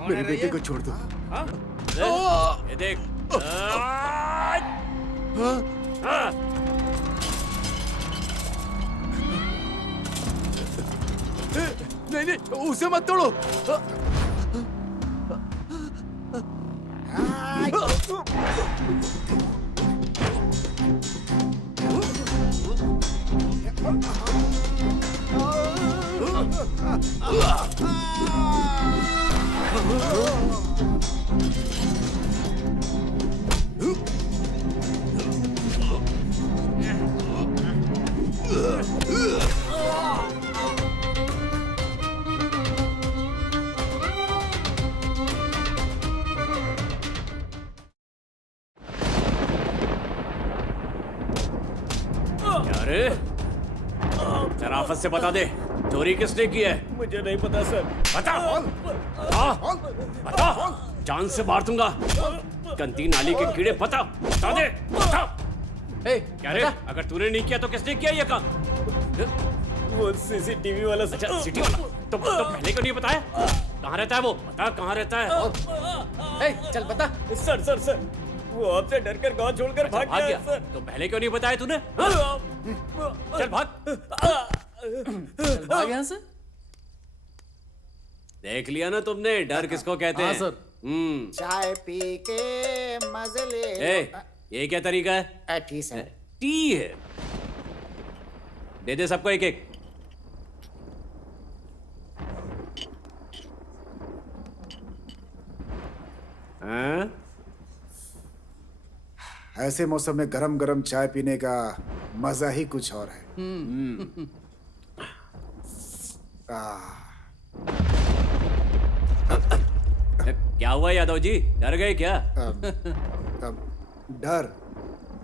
मेरे बेटे को छोड़ दो। ये देख। नहीं नहीं, उसे मत तोड़ो। अरे शराफत से बता दे, चोरी किसने की है? मुझे नहीं पता सर। बता। बता, जान से मार दूंगा। गंदी नाली के कीड़े, बता दे, बता। क्या रे, अगर तूने नहीं किया तो किसने किया ये काम? वो सीसीटीवी वाला। अच्छा, सिटी वाला। तो पहले क्यों नहीं बताया? कहाँ रहता है वो? बता, कहाँ रहता है? चल बता। सर सर सर, वो आपसे डरकर गांव छोड़कर भाग गया सर। तो पहले क्यों नहीं बताया तूने? चल भाग। चल भाग यहाँ से। देख लिया ना तुमने, डर किसको कहते हैं? सर। चाय पी के मजे ले। ये क्या तरीका है? T sir. टी है। दे दे सबको एक एक। हाँ? ऐसे मौसम में गरम गरम चाय पीने का मजा ही कुछ और है। क्या हुआ यादव जी, डर गए क्या? डर?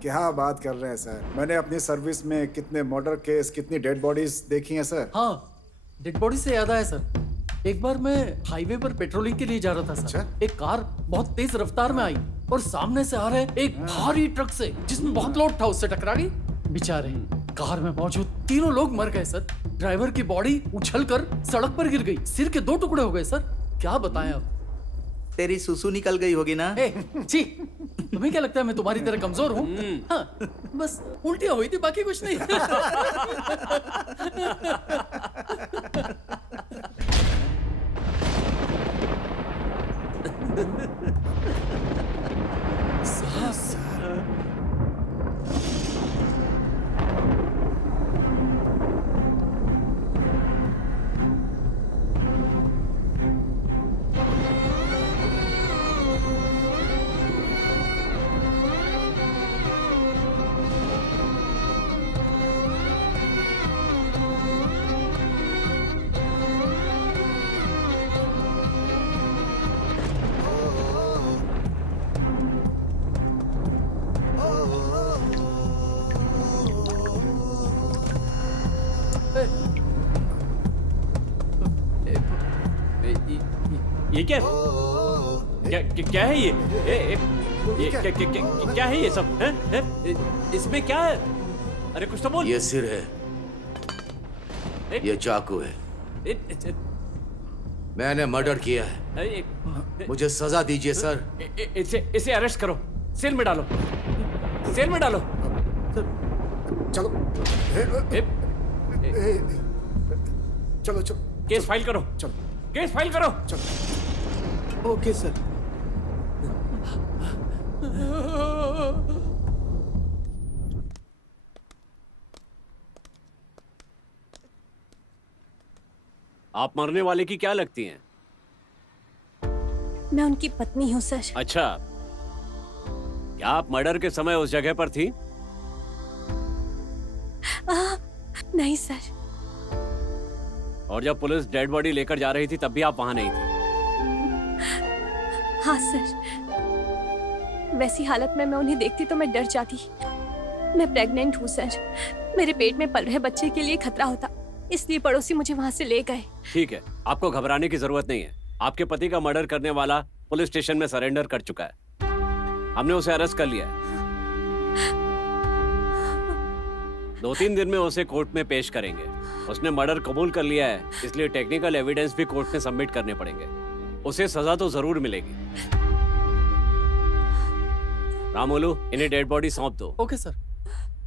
क्या बात कर रहे हैं सर, मैंने अपनी सर्विस में कितने मर्डर केस, कितनी डेड बॉडीज देखी हैं सर। हाँ, डेड बॉडी से याद आया सर, एक बार मैं हाईवे पर पेट्रोलिंग के लिए जा रहा था सर। अच्छा? एक कार बहुत तेज रफ्तार में आई और सामने से आ रहे एक भारी ट्रक से, जिसमें बहुत लोड था, उससे टकरा गई। बेचारे कार में मौजूद तीनों लोग मर गए सर। ड्राइवर की बॉडी उछलकर सड़क पर गिर गई, सिर के 2 टुकड़े हो गए सर। क्या बताएं अब। तेरी सुसु निकल गई होगी ना? छी, तुम्हें क्या लगता है मैं तुम्हारी तरह कमजोर हूँ? हाँ, बस उल्टियां हुई थी, बाकी कुछ नहीं। ये क्या क्या है ये? क्या है ये सब? इसमें क्या है? अरे कुछ तो बोल। ये सिर है, ये चाकू है। मैंने मर्डर किया है, मुझे सजा दीजिए सर। इसे अरेस्ट करो, सेल में डालो, सेल में डालो। चलो चलो चलो, केस फाइल करो, चलो केस फाइल करो। चलो। Okay sir. आप मरने वाले की क्या लगती हैं? मैं उनकी पत्नी हूँ सर। अच्छा, क्या आप मर्डर के समय उस जगह पर थी? नहीं सर। और जब पुलिस डेड बॉडी लेकर जा रही थी तब भी आप वहां नहीं थे? हाँ सर, वैसी हालत में मैं उन्हें देखती तो मैं डर जाती। मैं प्रेग्नेंट हूँ सर, मेरे पेट में पल रहे बच्चे के लिए खतरा होता। इसलिए पड़ोसी मुझे वहाँ से ले गए। ठीक है, आपको घबराने की जरूरत नहीं है। आपके पति का मर्डर करने वाला पुलिस स्टेशन में सरेंडर कर चुका है। हमने उसे अरेस्ट कर लिया है। 2-3 दिन में उसे कोर्ट में पेश करेंगे। उसने मर्डर कबूल कर लिया है, इसलिए टेक्निकल एविडेंस भी कोर्ट में सबमिट करने पड़ेंगे। उसे सजा तो जरूर मिलेगी। रामोलू, इन्हें डेड बॉडी सौंप दो। Okay sir.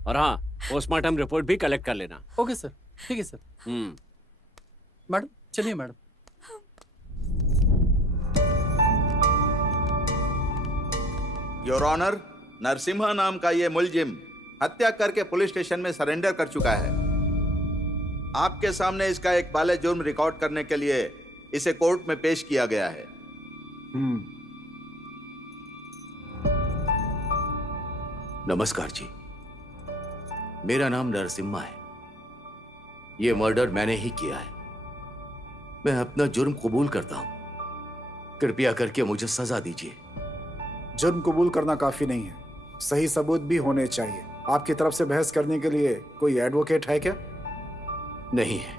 और हाँ, पोस्टमार्टम रिपोर्ट भी कलेक्ट कर लेना। ओके सर, ठीक है सर। मैडम चलिए मैडम। योर ऑनर, नरसिम्हा नाम का ये मुलजिम हत्या करके पुलिस स्टेशन में सरेंडर कर चुका है। आपके सामने इसका एक बाले जुर्म रिकॉर्ड करने के लिए इसे कोर्ट में पेश किया गया है। नमस्कार जी, मेरा नाम नरसिम्हा है। ये मर्डर मैंने ही किया है। मैं अपना जुर्म कबूल करता हूं। कृपया करके मुझे सजा दीजिए। जुर्म कबूल करना काफी नहीं है, सही सबूत भी होने चाहिए। आपकी तरफ से बहस करने के लिए कोई एडवोकेट है क्या? नहीं है,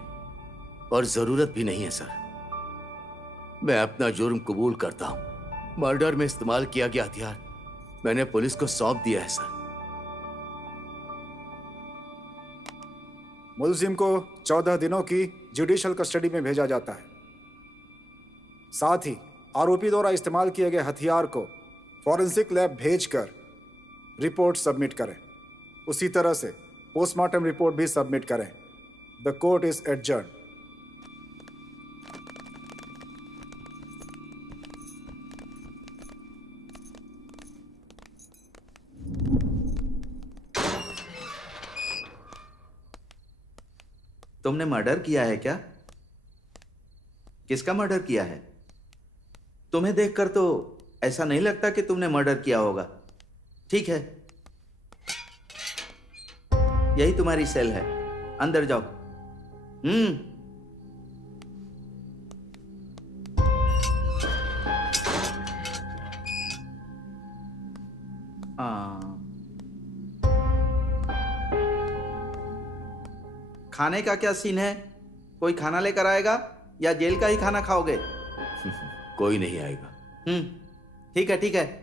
और जरूरत भी नहीं है सर। मैं अपना जुर्म कबूल करता हूं। मर्डर में इस्तेमाल किया गया हथियार मैंने पुलिस को सौंप दिया है सर। मुलजिम को 14 दिनों की जुडिशियल कस्टडी में भेजा जाता है। साथ ही आरोपी द्वारा इस्तेमाल किए गए हथियार को फॉरेंसिक लैब भेजकर रिपोर्ट सबमिट करें। उसी तरह से पोस्टमार्टम रिपोर्ट भी सबमिट करें। The court is adjourn. तुमने मर्डर किया है क्या? किसका मर्डर किया है? तुम्हें देखकर तो ऐसा नहीं लगता कि तुमने मर्डर किया होगा। ठीक है, यही तुम्हारी सेल है, अंदर जाओ। खाने का क्या सीन है? कोई खाना लेकर आएगा या जेल का ही खाना खाओगे? कोई नहीं आएगा। ठीक है, ठीक है।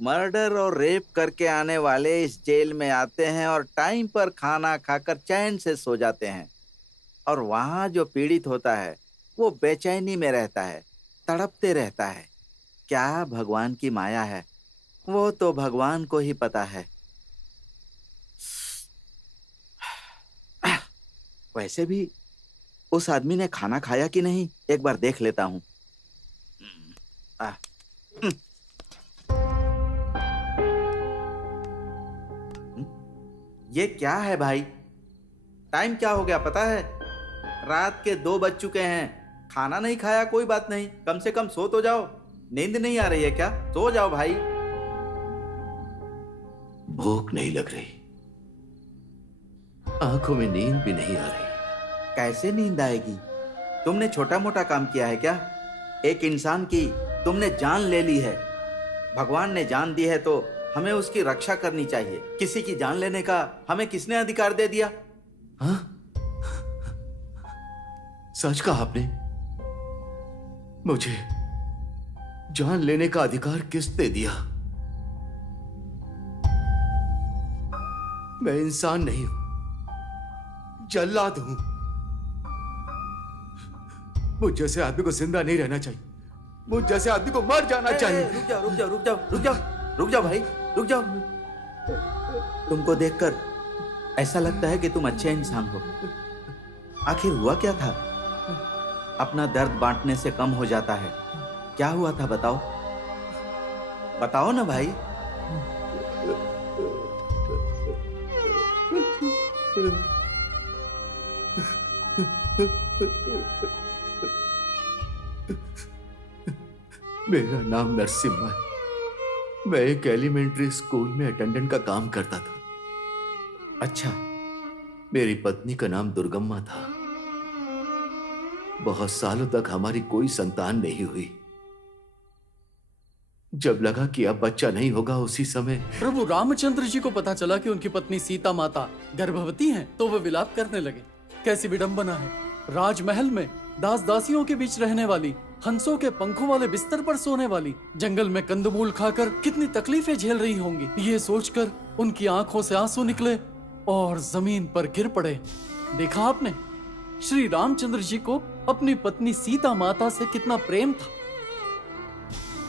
मर्डर और रेप करके आने वाले इस जेल में आते हैं और टाइम पर खाना खाकर चैन से सो जाते हैं, और वहां जो पीड़ित होता है वो बेचैनी में रहता है, तड़पते रहता है। क्या भगवान की माया है, वो तो भगवान को ही पता है। वैसे भी उस आदमी ने खाना खाया कि नहीं, एक बार देख लेता हूं। ये क्या है भाई? टाइम क्या हो गया पता है? रात के 2 बज चुके हैं। खाना नहीं खाया कोई बात नहीं, कम से कम सो तो जाओ। नींद नहीं आ रही है क्या? सो जाओ भाई। भूख नहीं लग रही, आंखों में नींद भी नहीं आ रही। कैसे नींद आएगी? तुमने छोटा मोटा काम किया है क्या? एक इंसान की तुमने जान ले ली है। भगवान ने जान दी है तो हमें उसकी रक्षा करनी चाहिए। किसी की जान लेने का हमें किसने अधिकार दे दिया? हाँ? सच कहा आपने। मुझे जान लेने का अधिकार किसने दिया? मैं इंसान नहीं हूं, जल्लाद हूं। मुझ जैसे आदमी को जिंदा नहीं रहना चाहिए, मुझ जैसे आदमी को मर जाना चाहिए। रुक जाओ, रुक जाओ, रुक जाओ, रुक जाओ, रुक जाओ भाई, रुक जाओ। तुमको देखकर ऐसा लगता है कि तुम अच्छे इंसान हो। आखिर हुआ क्या था? अपना दर्द बांटने से कम हो जाता है। क्या हुआ था बताओ, बताओ ना भाई। मेरा नाम नरसिम्हा है। मैं एक एलिमेंट्री स्कूल में अटेंडेंट का काम करता था। अच्छा, मेरी पत्नी का नाम दुर्गम्मा था। बहुत सालों तक हमारी कोई संतान नहीं हुई। जब लगा कि अब बच्चा नहीं होगा, उसी समय प्रभु रामचंद्र जी को पता चला कि उनकी पत्नी सीता माता गर्भवती हैं, तो वे विलाप करने लगे। कैसी विडंबना है, राजमहल में दास दासियों के बीच रहने वाली, हंसों के पंखों वाले बिस्तर पर सोने वाली, जंगल में कंदमूल खाकर कितनी तकलीफें झेल रही होंगी, ये सोचकर उनकी आंखों से आंसू निकले और जमीन पर गिर पड़े। देखा आपने, श्री रामचंद्र जी को अपनी पत्नी सीता माता से कितना प्रेम था।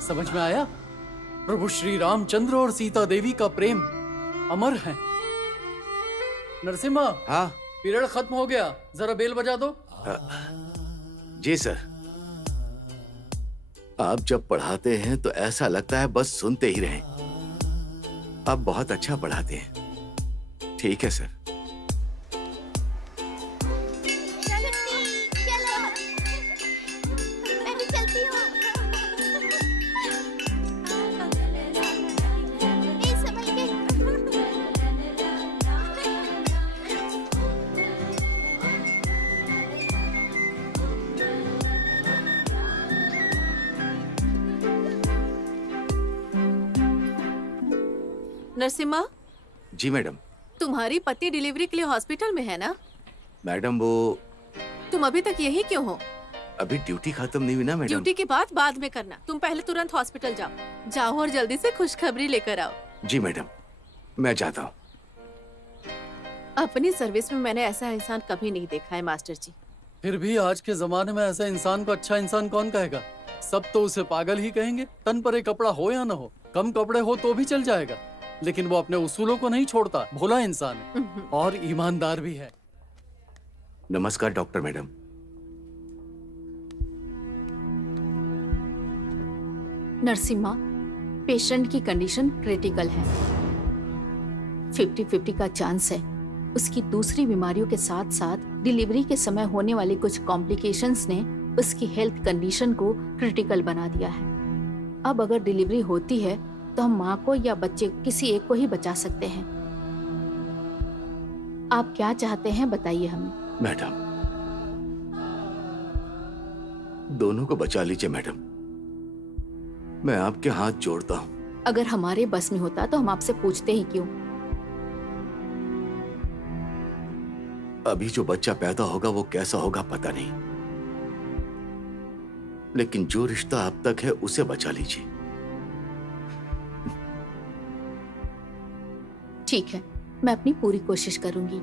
समझ में आया? प्रभु श्री रामचंद्र और सीता देवी का प्रेम अमर है। नरसिम्हा, हाँ पीरियड खत्म हो गया, जरा बेल बजा दो। जी सर। आप जब पढ़ाते हैं तो ऐसा लगता है बस सुनते ही रहें। आप बहुत अच्छा पढ़ाते हैं। ठीक है सर। मैं भी चलती हूँ। ए, संभल के। नरसिम्हा, जी मैडम। तुम्हारी पति डिलीवरी के लिए हॉस्पिटल में है ना? मैडम वो तुम अभी तक यही क्यों हो? अभी ड्यूटी खत्म नहीं हुई ना मैडम। ड्यूटी की बात बाद में करना, तुम पहले तुरंत हॉस्पिटल जाओ और जल्दी से खुशखबरी लेकर आओ। जी मैडम, मैं जाता हूँ। अपनी सर्विस में मैंने ऐसा इंसान कभी नहीं देखा है मास्टर जी। फिर भी आज के जमाने में ऐसे इंसान को अच्छा इंसान कौन कहेगा? सब तो उसे पागल ही कहेंगे। तन पर एक कपड़ा हो या न हो, कम कपड़े हो तो भी चल जाएगा, लेकिन वो अपने उसूलों को नहीं छोड़ता। भोला इंसान है और ईमानदार भी है। नमस्कार डॉक्टर मैडम। नरसिम्हा, पेशेंट की कंडीशन क्रिटिकल है। 50-50 का चांस है। उसकी दूसरी बीमारियों के साथ साथ डिलीवरी के समय होने वाली कुछ कॉम्प्लिकेशंस ने उसकी हेल्थ कंडीशन को क्रिटिकल बना दिया है। अब अगर डिलीवरी होती है तो हम माँ को या बच्चे किसी एक को ही बचा सकते हैं। आप क्या चाहते हैं बताइए हमें। मैडम, दोनों को बचा लीजिए मैडम। मैं आपके हाथ जोड़ता हूँ। अगर हमारे बस में होता तो हम आपसे पूछते ही क्यों। अभी जो बच्चा पैदा होगा वो कैसा होगा पता नहीं, लेकिन जो रिश्ता अब तक है उसे बचा लीजिए। ठीक है, मैं अपनी पूरी कोशिश करूंगी।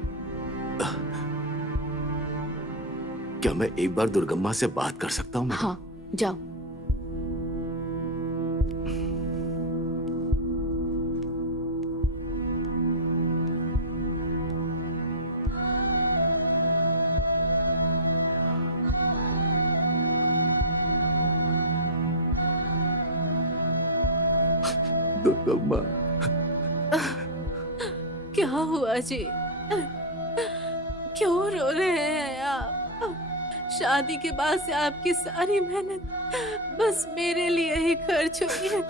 क्या मैं एक बार दुर्गम्मा से बात कर सकता हूँ? हाँ, जाओ। दुर्गम्मा, क्या हुआ जी? क्यों रो रहे हैं आप? शादी के बाद से आपकी सारी मेहनत बस मेरे लिए ही खर्च हुई है।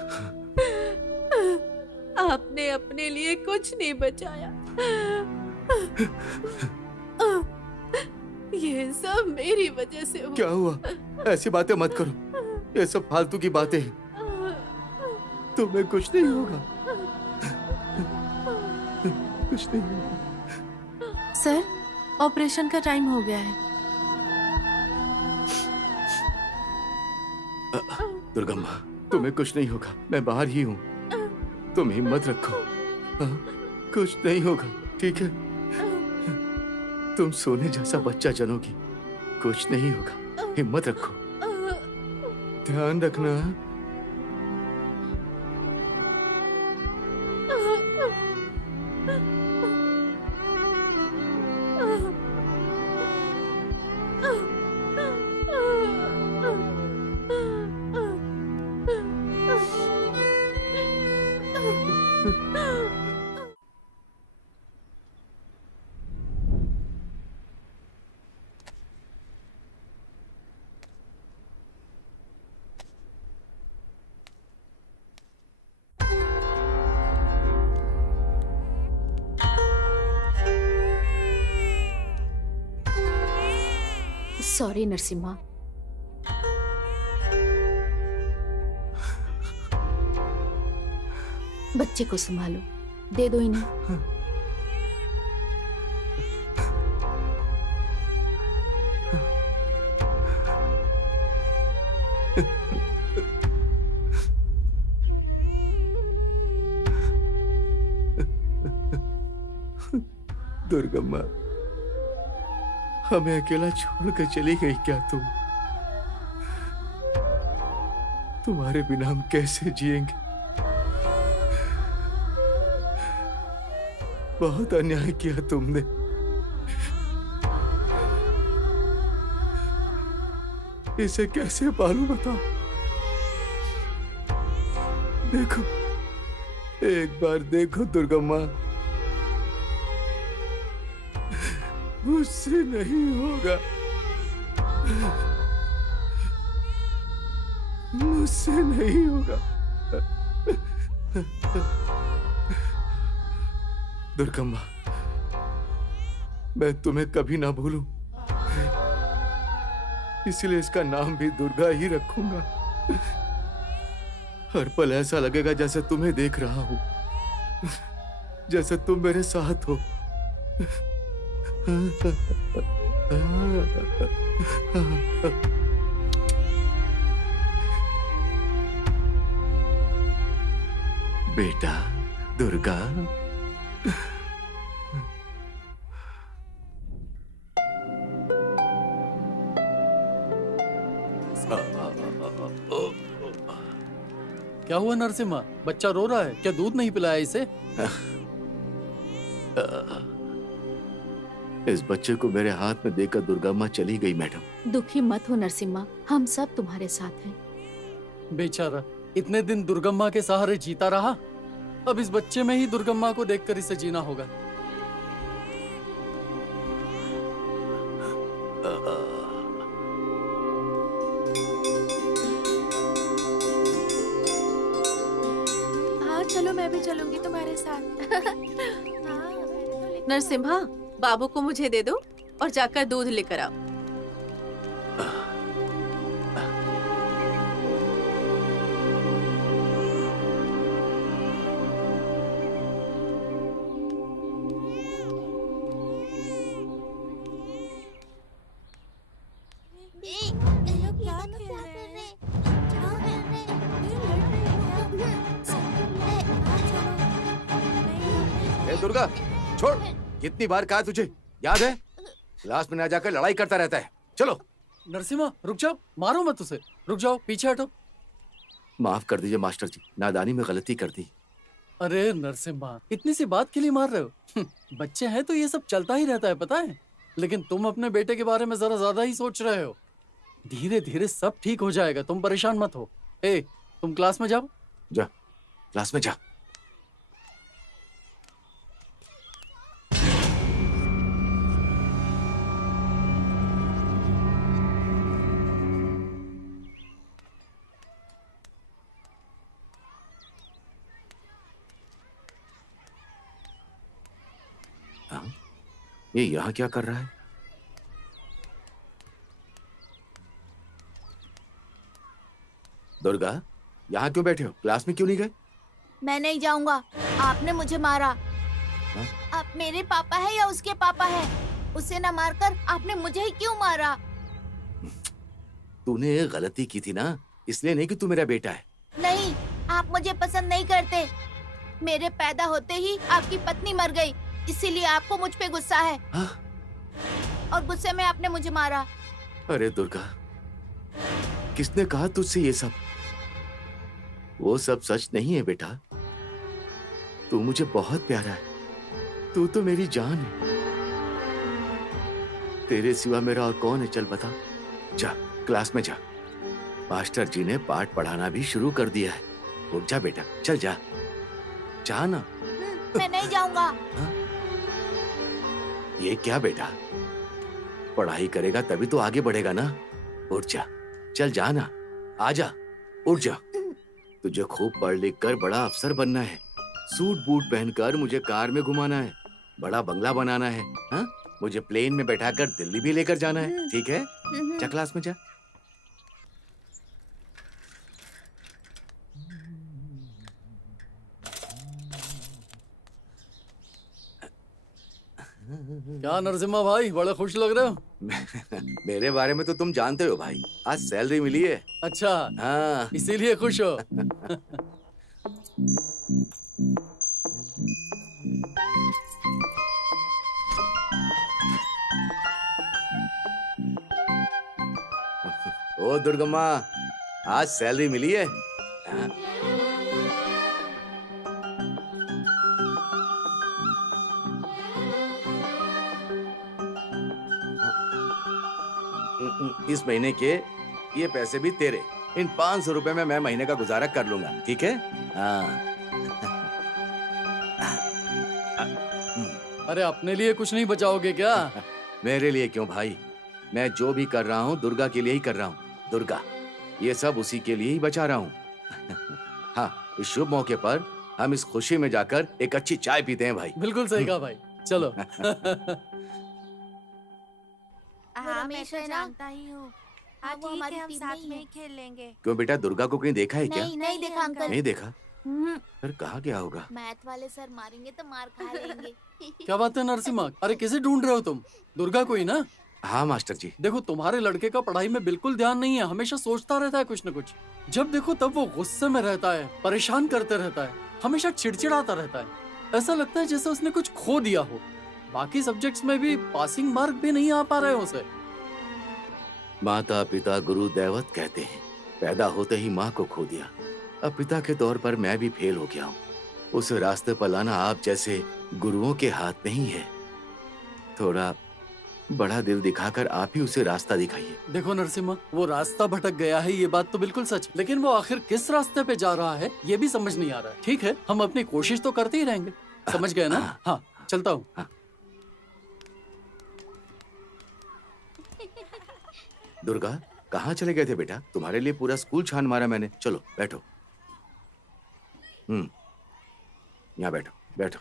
आपने अपने लिए कुछ नहीं बचाया। ये सब मेरी वजह से हुआ। क्या हुआ? ऐसी बातें मत करो, ये सब फालतू की बातें हैं। तुम्हें कुछ नहीं होगा, कुछ नहीं होगा। सर, ऑपरेशन का टाइम हो गया है। दुर्गम्मा, तुम्हें कुछ नहीं होगा, मैं बाहर ही हूँ। तुम हिम्मत रखो। हाँ, कुछ नहीं होगा, ठीक है? तुम सोने जैसा बच्चा जनोगी, कुछ नहीं होगा। हिम्मत रखो, ध्यान रखना। सॉरी नरसिम्हा। बच्चे को संभालो, दे दो इन्हें। दुर्गम्मा, हमें अकेला छोड़कर चली गई क्या तुम? तुम्हारे बिना हम कैसे जिएंगे? बहुत अन्याय किया तुमने। इसे कैसे पालूं बताओ? देखो, एक बार देखो दुर्गम्मा, मुझसे नहीं होगा, मुझसे नहीं होगा। दुर्गम्मा, मैं तुम्हें कभी ना भूलूं, इसलिए इसका नाम भी दुर्गा ही रखूंगा। हर पल ऐसा लगेगा जैसे तुम्हें देख रहा हूं, जैसे तुम मेरे साथ हो। बेटा दुर्गा, क्या हुआ नरसिम्हा? बच्चा रो रहा है क्या? दूध नहीं पिलाया इसे? इस बच्चे को मेरे हाथ में देकर दुर्गम्मा चली गई मैडम। दुखी मत हो नरसिम्हा, हम सब तुम्हारे साथ हैं। बेचारा इतने दिन दुर्गम्मा के सहारे जीता रहा, अब इस बच्चे में ही दुर्गम्मा को देखकर इसे जीना होगा। हाँ चलो, मैं भी चलूंगी तुम्हारे साथ। नरसिम्हा, बाबू को मुझे दे दो और जाकर दूध लेकर आओ। ए दुर्गा, छोड़। कितनी बार कहा तुझे, याद है? क्लास में ना जाकर लड़ाई करता रहता है। चलो। नरसिम्हा रुक जाओ, मारो मत उसे। रुक जाओ, पीछे हटो। माफ कर दीजिए मास्टर जी, नादानी में गलती कर दी। अरे नरसिम्हा, इतनी सी बात के लिए मार रहे हो? बच्चे हैं तो ये सब चलता ही रहता है, पता है। लेकिन तुम अपने बेटे के बारे में जरा ज्यादा ही सोच रहे हो। धीरे धीरे सब ठीक हो जाएगा, तुम परेशान मत हो। ए, तुम क्लास में जाओ। जा, क्लास में जा। ये यहाँ क्या कर रहा है? दुर्गा, यहाँ क्यों बैठे हो? क्लास में क्यों नहीं गए? मैं नहीं जाऊंगा, आपने मुझे मारा। आप मेरे पापा है या उसके पापा है? उसे न मारकर आपने मुझे ही क्यों मारा? तूने ये गलती की थी ना, इसलिए नहीं कि तू मेरा बेटा है। नहीं, आप मुझे पसंद नहीं करते। मेरे पैदा होते ही आपकी पत्नी मर गई, इसीलिए आपको मुझ पे गुस्सा है। और गुस्से में आपने मुझे मारा। अरे दुर्गा, किसने कहा तुझसे ये सब? वो सब सच नहीं है बेटा। तू मुझे बहुत प्यारा है, तू तो मेरी जान है। तेरे सिवा मेरा और कौन है? चल बता। जा, क्लास में जा। मास्टर जी ने पाठ पढ़ाना भी शुरू कर दिया है। उठ जा बेटा, चल जा। जा ना। मैं नहीं जाऊंगा। ये क्या बेटा, पढ़ाई करेगा तभी तो आगे बढ़ेगा ना। उठ जा, चल जा ना। आजा, उठ जा। तुझे खूब पढ़ लिख कर बड़ा अफसर बनना है। सूट बूट पहनकर मुझे कार में घुमाना है, बड़ा बंगला बनाना है। हाँ? मुझे प्लेन में बैठाकर दिल्ली भी लेकर जाना है, ठीक है? जा क्लास में जा। क्या नरसिम्हा भाई, बड़े खुश लग रहे हो। मेरे बारे में तो तुम जानते हो भाई, आज सैलरी मिली है। अच्छा, हाँ। इसीलिए खुश हो। ओ दुर्गम्मा, आज सैलरी मिली है। हाँ। इस महीने के ये पैसे भी तेरे। इन 500 रुपए में मैं महीने का गुजारा कर लूंगा, ठीक है? हाँ। अरे अपने लिए कुछ नहीं बचाओगे क्या? मेरे लिए क्यों भाई, मैं जो भी कर रहा हूँ दुर्गा के लिए ही कर रहा हूँ। दुर्गा, ये सब उसी के लिए ही बचा रहा हूँ। हाँ, इस शुभ मौके पर हम इस खुशी में जाकर एक अच्छी चाय पीते हैं भाई। बिल्कुल सही कहा भाई, चलो। हाँ, मैं तो जानता ही हूँ। वो हमारी हम टीम साथ नहीं में है। ही खेल लेंगे। क्यों बेटा, दुर्गा को कहीं देखा है क्या? नहीं देखा अंकल। नहीं देखा? हम्म, फिर कहाँ गया होगा? मैथ वाले सर मारेंगे तो मार खा लेंगे। क्या बात है नरसिम्हा, अरे किसे ढूंढ रहे हो तुम? दुर्गा को ही ना? हाँ मास्टर जी। देखो तुम्हारे लड़के का पढ़ाई में बिल्कुल ध्यान नहीं है, हमेशा सोचता रहता है कुछ न कुछ। जब देखो तब वो गुस्से में रहता है, परेशान करते रहता है, हमेशा चिड़चिड़ाता रहता है। ऐसा लगता है जैसे उसने कुछ खो दिया हो। बाकी सब्जेक्ट्स में भी पासिंग मार्क भी नहीं आ पा रहे हैं उसे। माता पिता गुरु दैवत कहते हैं, पैदा होते ही माँ को खो दिया। अब पिता के तौर पर मैं भी फेल हो गया हूँ। उस रास्ते पर लाना आप जैसे गुरुओं के हाथ में ही है। थोड़ा बड़ा दिल दिखाकर आप ही उसे रास्ता दिखाइए। देखो नरसिम्हा, वो रास्ता भटक गया है, ये बात तो बिल्कुल सच है, लेकिन वो आखिर किस रास्ते पे जा रहा है ये भी समझ नहीं आ रहा है। ठीक है, हम अपनी कोशिश तो करते ही रहेंगे, समझ गए ना? हाँ, चलता हूँ। हाँ। दुर्गा, कहाँ चले गए थे बेटा? तुम्हारे लिए पूरा स्कूल छान मारा मैंने। चलो बैठो। यहाँ बैठो बैठो।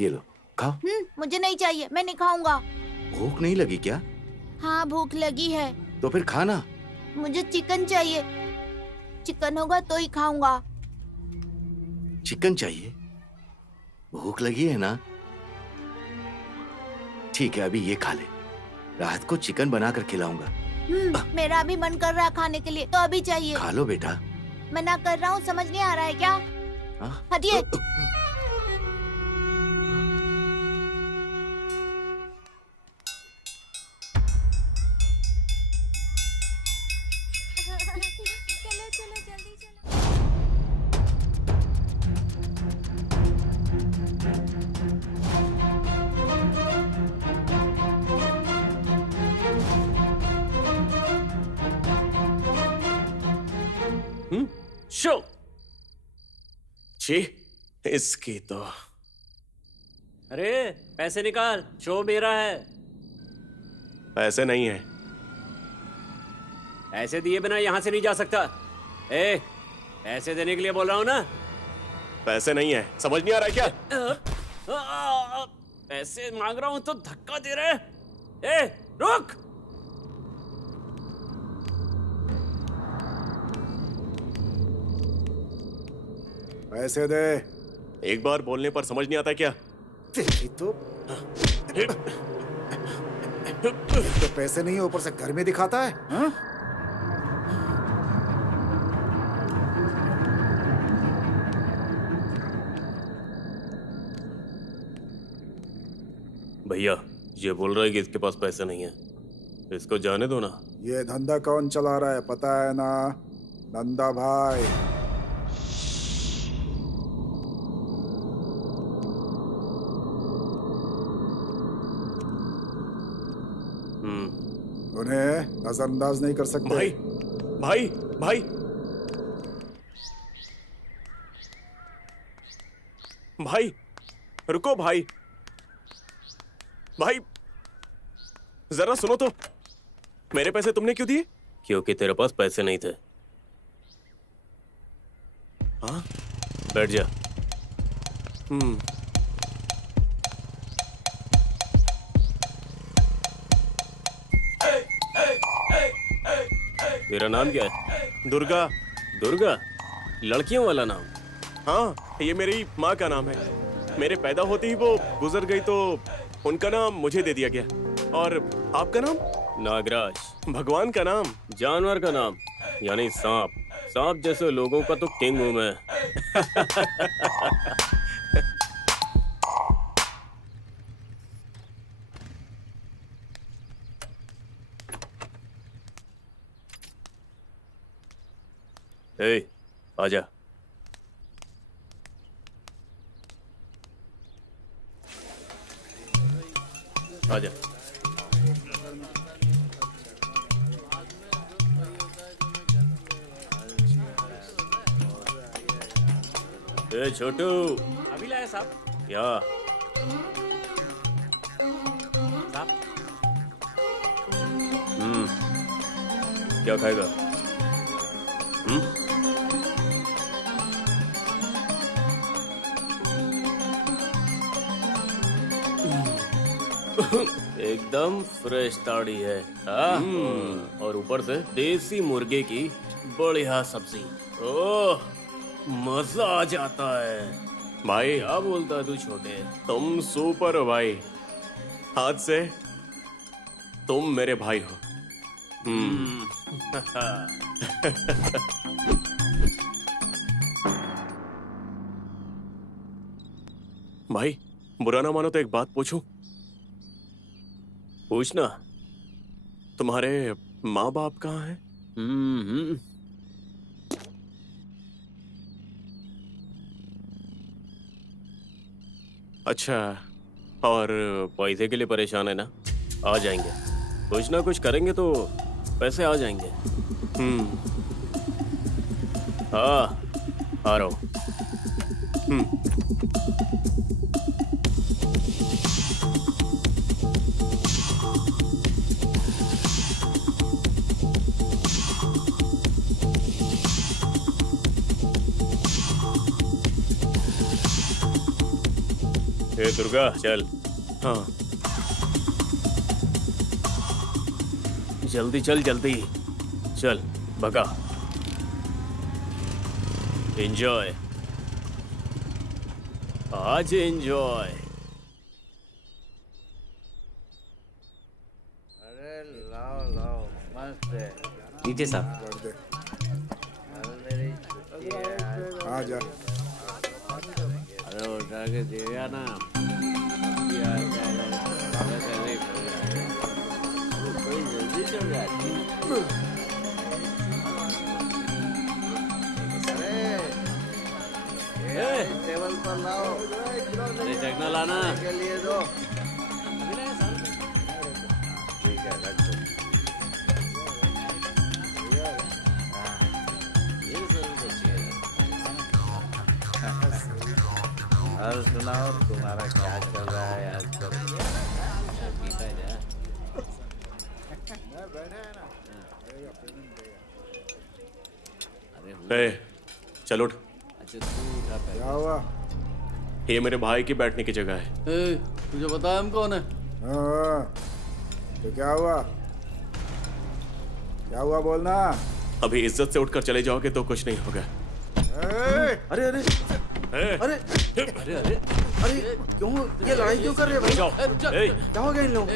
ये लो, खाओ। मुझे नहीं चाहिए, मैं नहीं खाऊंगा। भूख नहीं लगी क्या? हाँ, भूख लगी है। तो फिर खाना। मुझे चिकन चाहिए। चिकन होगा तो ही खाऊंगा। चिकन चाहिए? भूख लगी है ना? ठीक है, अभी ये खा ले। रात को चिकन बनाकर खिलाऊंगा। मेरा भी मन कर रहा है खाने के लिए, तो अभी चाहिए। खा लो बेटा। मना कर रहा हूँ, समझ नहीं आ रहा है क्या? हाँ? हटिए। चलो जल्दी चलो। शो जी, इसकी तो। अरे पैसे निकाल, शो मेरा है। पैसे नहीं है। पैसे दिए बिना यहाँ से नहीं जा सकता। पैसे देने के लिए बोल रहा हूँ ना। पैसे नहीं है, समझ नहीं आ रहा है क्या? पैसे मांग रहा हूँ तो धक्का दे रहे। रुक। पैसे दे। एक बार बोलने पर समझ नहीं आता क्या? तेरी तो एक तो पैसे नहीं है, ऊपर से घर में दिखाता है। हाँ? भैया, ये बोल रहा है कि इसके पास पैसे नहीं है। इसको जाने दो ना। ये धंधा कौन चला रहा है पता है ना? नंदा भाई। उन्हें नजरअंदाज नहीं कर सकते। भाई भाई भाई भाई, रुको भाई। भाई जरा सुनो तो। मेरे पैसे तुमने क्यों दिए? क्योंकि तेरे पास पैसे नहीं थे। हाँ बैठ जा। तेरा नाम क्या है? दुर्गा। दुर्गा? लड़कियों वाला नाम? हाँ, ये मेरी माँ का नाम है। मेरे पैदा होते ही वो गुजर गई तो उनका नाम मुझे दे दिया गया। और आपका नाम? नागराज। भगवान का नाम? जानवर का नाम यानी सांप। सांप जैसे लोगों का तो किंग हूं मैं। ए, आजा। आजा। ए छोटू, अभी लाया साहब। या साहब क्या खाएगा? एकदम फ्रेश ताड़ी है। और ऊपर से देसी मुर्गे की बढ़िया सब्जी। ओह मजा आ जाता है। भाई क्या बोलता है तू छोटे? तुम सुपर हो भाई। आज से तुम मेरे भाई हो। भाई बुरा ना मानो तो एक बात पूछूं? पूछना। तुम्हारे माँ बाप कहाँ हैं? अच्छा, और पैसे के लिए परेशान है ना? आ जाएंगे। कुछ ना कुछ करेंगे तो पैसे आ जाएंगे। हाँ आ रहा हूँ। ए दुर्गा चल। हाँ जल्दी चल जल्दी चल भगा। एंजॉय आज एंजॉय। अरे लाओ लाओ मस्त है। नीचे साहब। कर दे। मेरी छुट्टी है आज। आ जा। अरे उठा के देगा ना। यार कोई जल्दी चल जाती। अरे टेबल पर लाओ। अरे चखना लाना। के लिए दो। ठीक है रख दो। ये जरूर अच्छी है। और सुनाओ तुम्हारा क्या चल रहा है आजकल? पीता जा। अरे ए, चल उठ। अच्छा तू उठा पहले। क्या हुआ? ये मेरे भाई की बैठने की जगह है। ए, तुझे बताया हम कौन है? हाँ, तो क्या हुआ? क्या हुआ बोलना? अभी इज्जत से उठकर चले जाओगे तो कुछ नहीं होगा। अरे अरे अरे अरे अरे अरे क्यों ये लड़ाई क्यों कर रहे हो भाई? रुक जा। क्या हो गया इन लोगों को?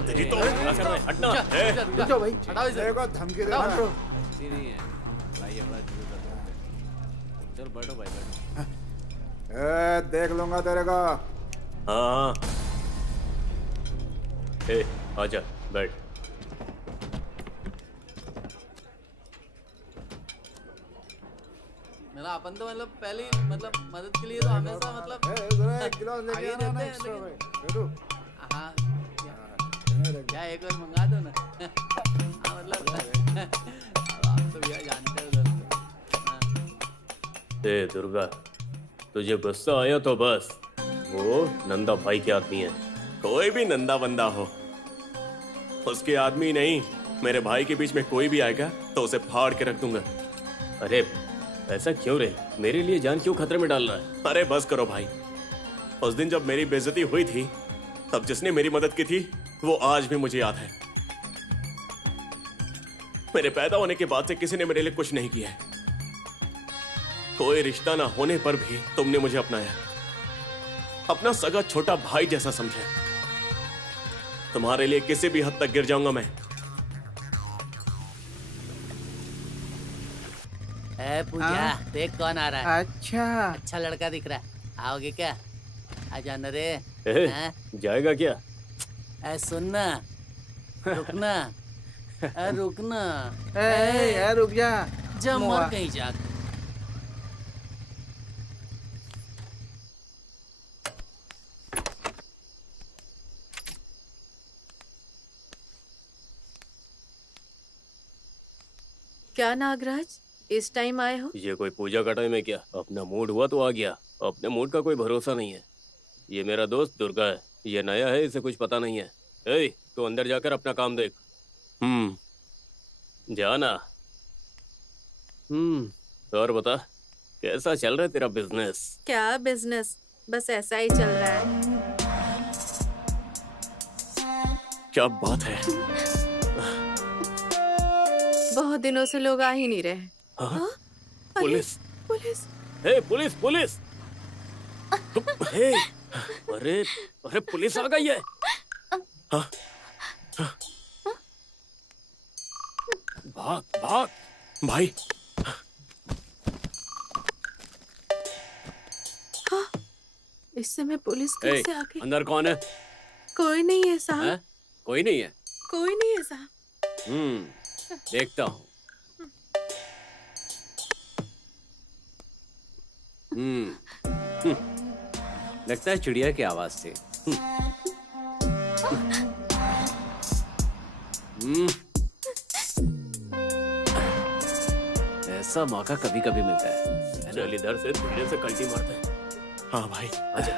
तेरी तो क्या कर रहा है? हटना। रुक जाओ भाई। हटाओ इसे। देखो धमकी दे रहा है। अच्छी नहीं है भाई। हमारा शुरू कर दो। चल बैठो भाई बैठो। ए, देख लूंगा तेरे को। हाँ ए आजा बैठ। मेरा अपन तो मतलब पहले मतलब मदद के लिए तो हमेशा मतलब जरा एक गिलास लेके आगे आना ना देते हैं, एक्स्ट्रा लेकिन- भाई। बेटू। हाँ क्या एक और मंगा दो ना। हाँ मतलब आप तो भैया जानते हो दोस्तों। हाँ। ए दुर्गा तुझे गुस्सा आया तो बस वो नंदा भाई के आदमी है। कोई भी नंदा बंदा हो, उसके आदमी नहीं, मेरे भाई के बीच में कोई भी आएगा तो उसे फाड़ के रख दूंगा। अरे ऐसा क्यों रे? मेरे लिए जान क्यों खतरे में डाल रहा है? अरे बस करो भाई। उस दिन जब मेरी बेइज्जती हुई थी तब जिसने मेरी मदद की थी वो आज भी मुझे याद है। मेरे पैदा होने के बाद से किसी ने मेरे लिए कुछ नहीं किया है। कोई रिश्ता ना होने पर भी तुमने मुझे अपनाया, अपना सगा छोटा भाई जैसा समझा। तुम्हारे लिए किसी भी हद तक गिर जाऊंगा मैं। ए पूजा, देख कौन आ रहा है। अच्छा लड़का दिख रहा है, आओगे क्या? आ जाना रे। ए, जाएगा क्या? ए सुनना, रुकना, रुकना। ए, रुक जा। जब मुआ। मर कहीं जा। क्या नागराज, इस टाइम आए हो? ये कोई पूजा का टाइम है क्या? अपना मूड हुआ तो आ गया। अपने मूड का कोई भरोसा नहीं है। ये मेरा दोस्त दुर्गा है, ये नया है, इसे कुछ पता नहीं है। ए, तू अंदर जाकर अपना काम देख। जाना। और बता, कैसा चल रहा है तेरा बिजनेस? क्या बिजनेस, बस ऐसा ही चल रहा है। क्या बात है? बहुत दिनों से लोग आ ही नहीं रहे। हाँ? पुलिस! पुलिस! हे पुलिस! पुलिस! हे! अरे अरे पुलिस आ गई है। हाँ? भाग भाग भाई, इस समय पुलिस ए, कैसे आ गई? अंदर कौन है? कोई नहीं है साहब। हैं? कोई नहीं है। कोई नहीं है साहब। देखता हूँ। लगता है चिड़िया की आवाज से। ऐसा मौका कभी कभी मिलता है ना? चल इधर से धीरे से कल्टी मारते हैं। हाँ भाई आजा।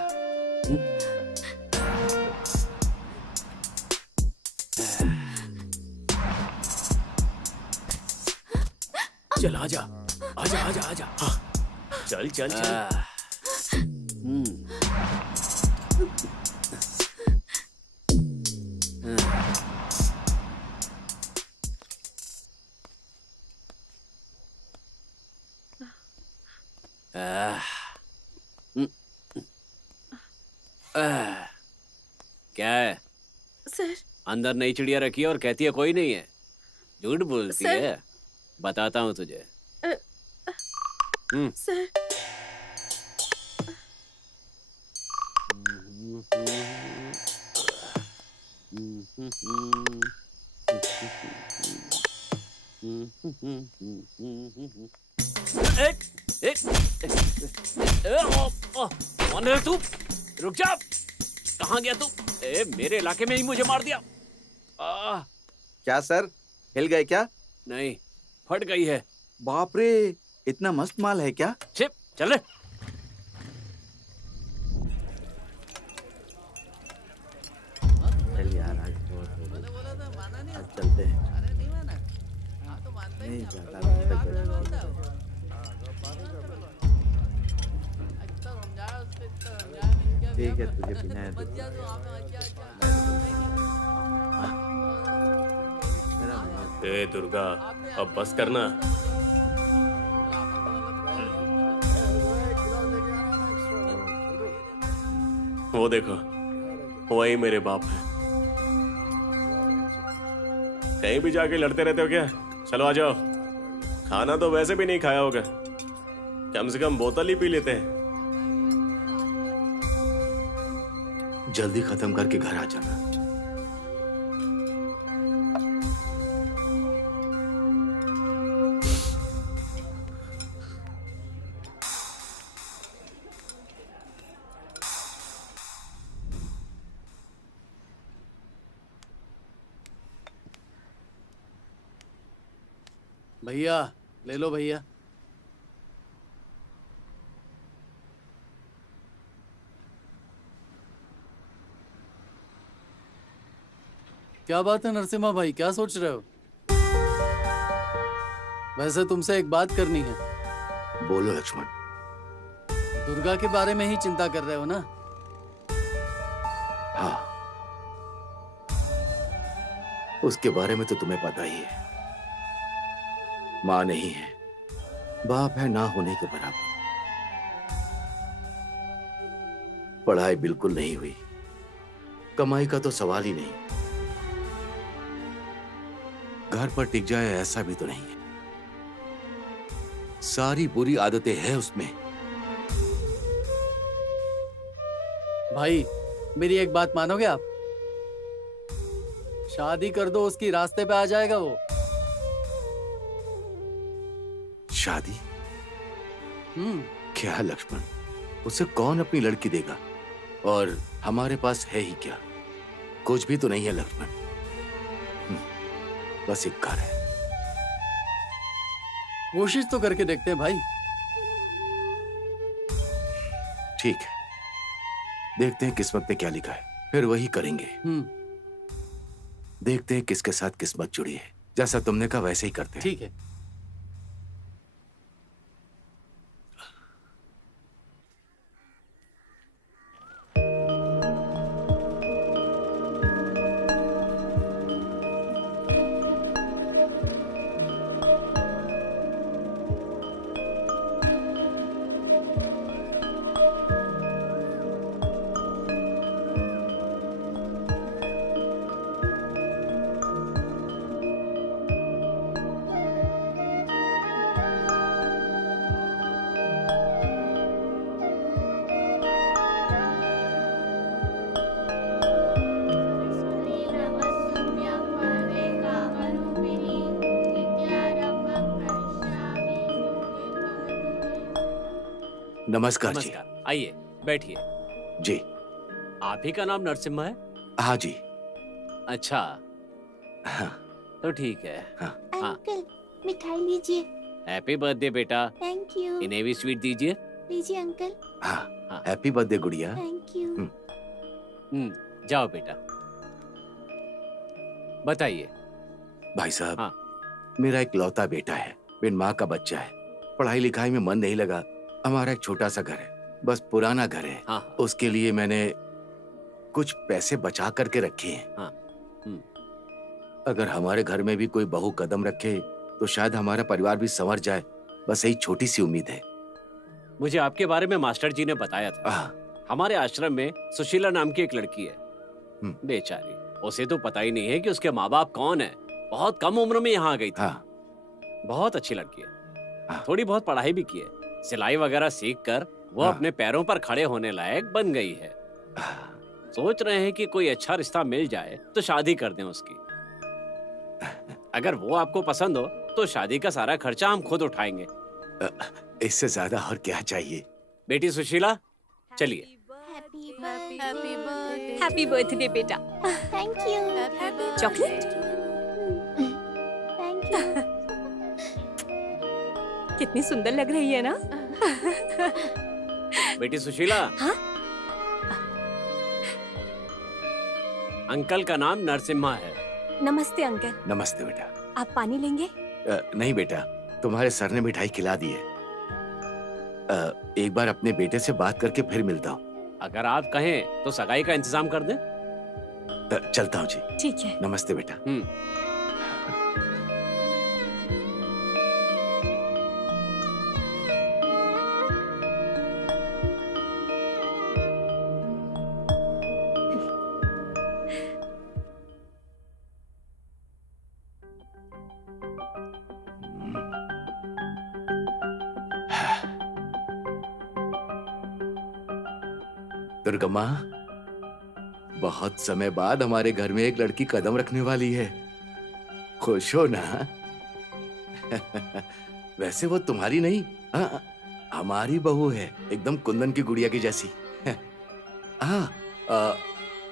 चल आजा आजा आजा आजा। हाँ, चल चल चल। क्या है? सर, अंदर नई चिड़िया रखी है और कहती है कोई नहीं है। झूठ बोलती सर। है। बताता हूँ तुझे। सर, कौन है तू? रुक जा। कहाँ गया तू? मेरे इलाके में ही मुझे मार दिया। क्या सर, हिल गए क्या? नहीं, फट गई है। बाप रे, इतना मस्त माल है क्या? छिप चल रे। चल यार, आज चलते हैं। नहीं जाता ठीक है, तुझे पीना है तो। ए दुर्गा, अब बस करना। वो देखो, वही मेरे बाप है। कहीं भी जाके लड़ते रहते हो क्या? चलो आ जाओ। खाना तो वैसे भी नहीं खाया होगा, कम से कम बोतल ही पी लेते हैं। जल्दी खत्म करके घर आ जाना। भैया ले लो भैया। क्या बात है नरसिम्हा भाई, क्या सोच रहे हो? वैसे तुमसे एक बात करनी है। बोलो लक्ष्मण। दुर्गा के बारे में ही चिंता कर रहे हो ना? हाँ, उसके बारे में तो तुम्हें पता ही है। माँ नहीं है, बाप है ना होने के बराबर। पढ़ाई बिल्कुल नहीं हुई, कमाई का तो सवाल ही नहीं, घर पर टिक जाए ऐसा भी तो नहीं है। सारी बुरी आदतें हैं उसमें। भाई मेरी एक बात मानोगे आप? शादी कर दो, उसकी रास्ते पे आ जाएगा वो। शादी? क्या लक्ष्मण, उसे कौन अपनी लड़की देगा? और हमारे पास है ही क्या? कुछ भी तो नहीं है लक्ष्मण। बस एक घर है। कोशिश तो करके देखते हैं भाई। ठीक है, देखते हैं किस्मत में क्या लिखा है, फिर वही करेंगे। देखते हैं किसके साथ किस्मत जुड़ी है। जैसा तुमने कहा वैसे ही करते हैं। ठीक है। नमस्कार जी। नमस्कार, आइए बैठिए। जी। आप ही का नाम नरसिम्हा है? हाँ जी। अच्छा, हाँ। तो ठीक है। हाँ। अंकल मिठाई लीजिए। हैप्पी बर्थडे बेटा। Thank you. इन्हें भी स्वीट दीजिए। लीजिए अंकल। हाँ, हैप्पी बर्थडे गुड़िया। Thank you. जाओ बेटा, बताइए। भाई साहब, हाँ। मेरा एक लौता बेटा है, बिन माँ का बच्चा है। पढ़ाई लिखाई में मन नहीं लगा। हमारा एक छोटा सा घर है, बस पुराना घर है। हाँ। उसके लिए मैंने कुछ पैसे बचा करके रखे हैं। हाँ। अगर हमारे घर में भी कोई बहू कदम रखे तो शायद हमारा परिवार भी संवर जाए। बस यही छोटी सी उम्मीद है। मुझे आपके बारे में मास्टर जी ने बताया था। हमारे आश्रम में सुशीला नाम की एक लड़की है, बेचारी। उसे तो पता ही नहीं है कि उसके माँ बाप कौन है। बहुत कम उम्र में यहाँ आ गई थी। बहुत अच्छी लड़की है, थोड़ी बहुत पढ़ाई भी की है। सिलाई वगैरह सीख कर वो अपने पैरों पर खड़े होने लायक बन गई है। सोच रहे हैं कि कोई अच्छा रिश्ता मिल जाए तो शादी कर दें उसकी। अगर वो आपको पसंद हो तो शादी का सारा खर्चा हम खुद उठाएंगे। इससे ज्यादा और क्या चाहिए? बेटी सुशीला, चलिए। हैप्पी बर्थडे बेटा। Thank you. Chocolate? Thank you. कितनी सुंदर लग रही है ना? बेटी सुशीला। हाँ? अंकल का नाम नरसिम्हा है। नमस्ते अंकल। नमस्ते बेटा। आप पानी लेंगे? नहीं बेटा, तुम्हारे सर ने मिठाई खिला दी है। एक बार अपने बेटे से बात करके फिर मिलता हूँ। अगर आप कहें तो सगाई का इंतजाम कर दें। चलता हूँ जी। ठीक है। नमस्ते बेटा। दुर्गा माँ, बहुत समय बाद हमारे घर में एक लड़की कदम रखने वाली है। खुश हो ना? वैसे वो तुम्हारी नहीं, हमारी बहू है, एकदम कुंदन की गुड़िया की जैसी।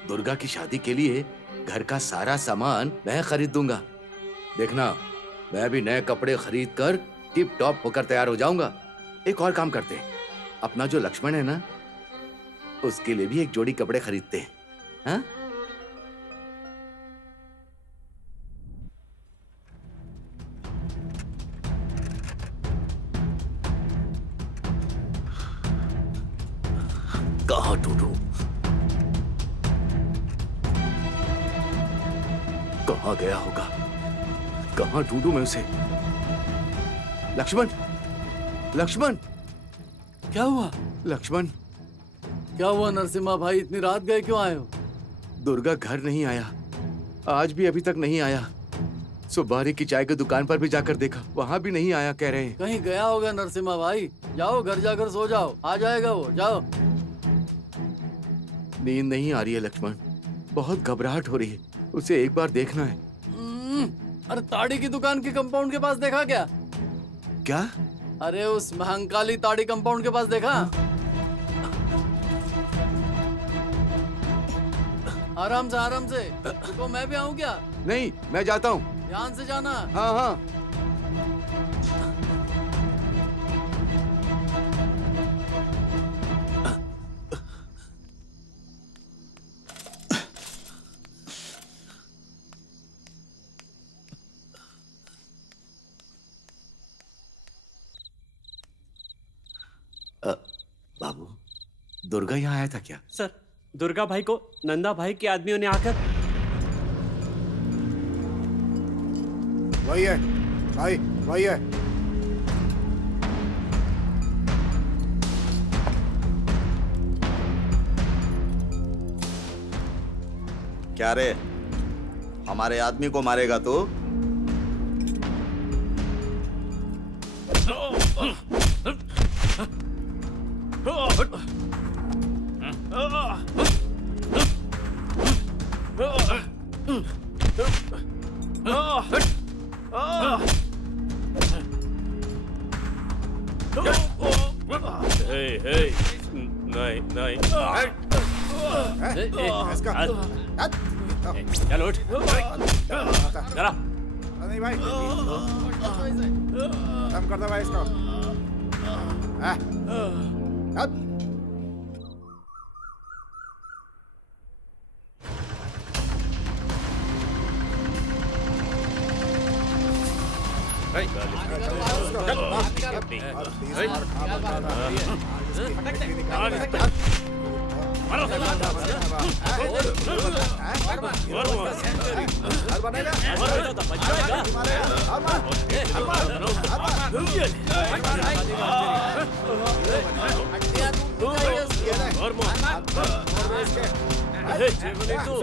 दुर्गा की शादी के लिए घर का सारा सामान मैं खरीद दूंगा। देखना, मैं भी नए कपड़े खरीद कर टिप टॉप होकर तैयार हो जाऊंगा। एक और काम करते हैं, अपना जो लक्ष्मण है ना, उसके लिए भी एक जोड़ी कपड़े खरीदते हैं। हाँ? कहाँ ढूंढूं? कहाँ गया होगा? कहाँ ढूंढूं मैं उसे? लक्ष्मण, लक्ष्मण, क्या हुआ? लक्ष्मण, क्या हुआ नरसिम्हा भाई, इतनी रात गए क्यों आए हो? दुर्गा घर नहीं आया, आज भी अभी तक नहीं आया। सुबारी की चाय की दुकान पर भी जाकर देखा, वहाँ भी नहीं आया कह रहे हैं। कहीं गया होगा नरसिम्हा भाई, जाओ घर जाकर सो जाओ, आ जाएगा वो, जाओ। नींद नहीं आ रही है लक्ष्मण, बहुत घबराहट हो रही है, उसे एक बार देखना है। अरे ताड़ी की दुकान के कंपाउंड के पास देखा क्या? क्या? अरे उस महंकाली ताड़ी कंपाउंड के पास देखा? आराम से रुको, मैं भी आऊं क्या? नहीं, मैं जाता हूँ। ध्यान से जाना। हाँ हाँ। बाबू, दुर्गा यहाँ आया था क्या? सर, दुर्गा भाई को नंदा भाई के आदमियों ने आकर। वही है भाई, वही है। क्या रे, हमारे आदमी को मारेगा तो? नहीं चल उठ, जरा। नहीं भाई, कम कर दो भाई इसको।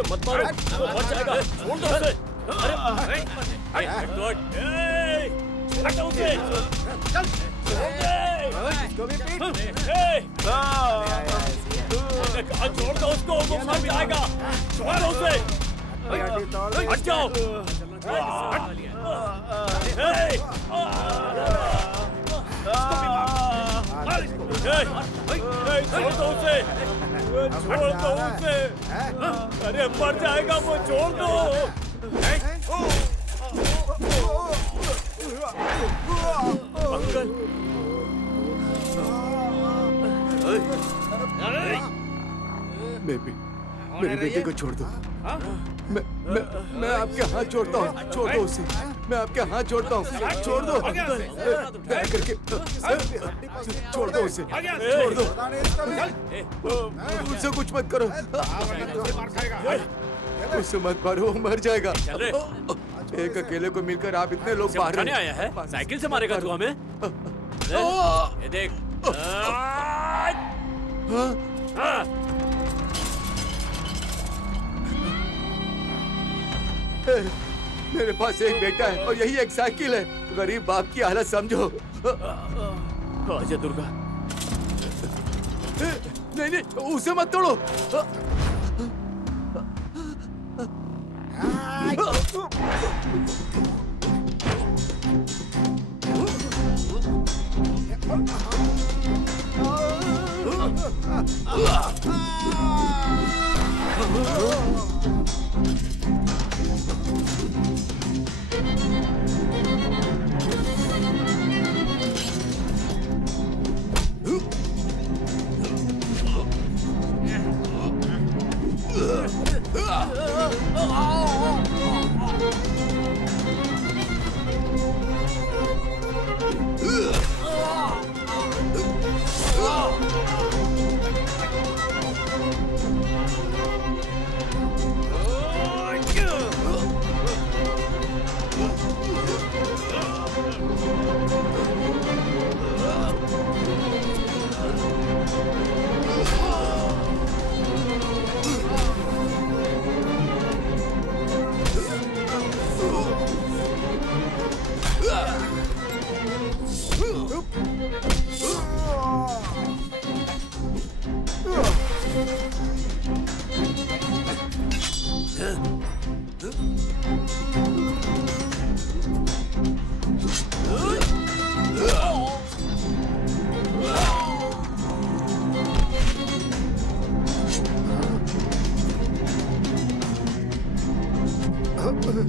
मत मारो, वो मर जाएगा। छोड़ दो उसे। हटो उसे। छोड़ दो उसको, वो मर जाएगा। छोड़ दो उसे। हट जाओ। छोड़ दो उसे, छोड़ दो उसे। अरे मर जाएगा वो, छोड़ दो। अंकल, मेरे बेटे को छोड़ दो। मैं आपके हाथ जोड़ता हूँ, छोड़ दो उसे। मैं आपके हाथ जोड़ता हूँ, छोड़ दो। दया करके छोड़ दो उसे, छोड़ दो। उससे कुछ मत करो, उससे मत मारो, वो मर जाएगा। एक अकेले को मिलकर आप इतने लोग बाहर आया है, साइकिल से मारेगा तू हमें? ये देख। मेरे पास एक बेटा है और यही एक साइकिल है। गरीब बाप की हालत समझो। आजा दुर्गा। नहीं, उसे मत तोड़ो। दुर्गा,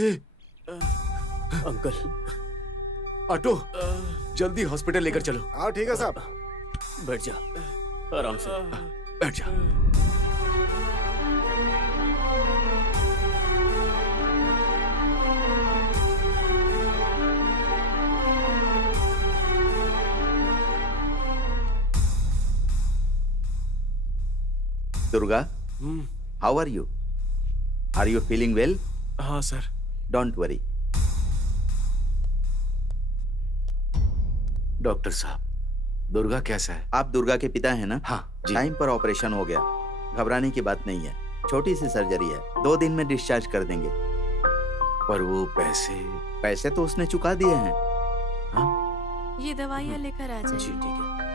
ए, अंकल, ऑटो, जल्दी हॉस्पिटल लेकर चलो। हाँ ठीक है साहब। बैठ जा, आराम से बैठ जा। Durga, how are you? Are you feeling well? हाँ सर। Don't worry. डॉक्टर साहब, दुर्गा कैसा है? आप दुर्गा के पिता हैं ना? हाँ जी। टाइम पर ऑपरेशन हो गया, घबराने की बात नहीं है। छोटी सी सर्जरी है, 2 दिन में डिस्चार्ज कर देंगे। पर वो पैसे तो उसने चुका दिए हैं। हाँ? ये दवाइयाँ लेकर आ जाइए। जी ठीक है।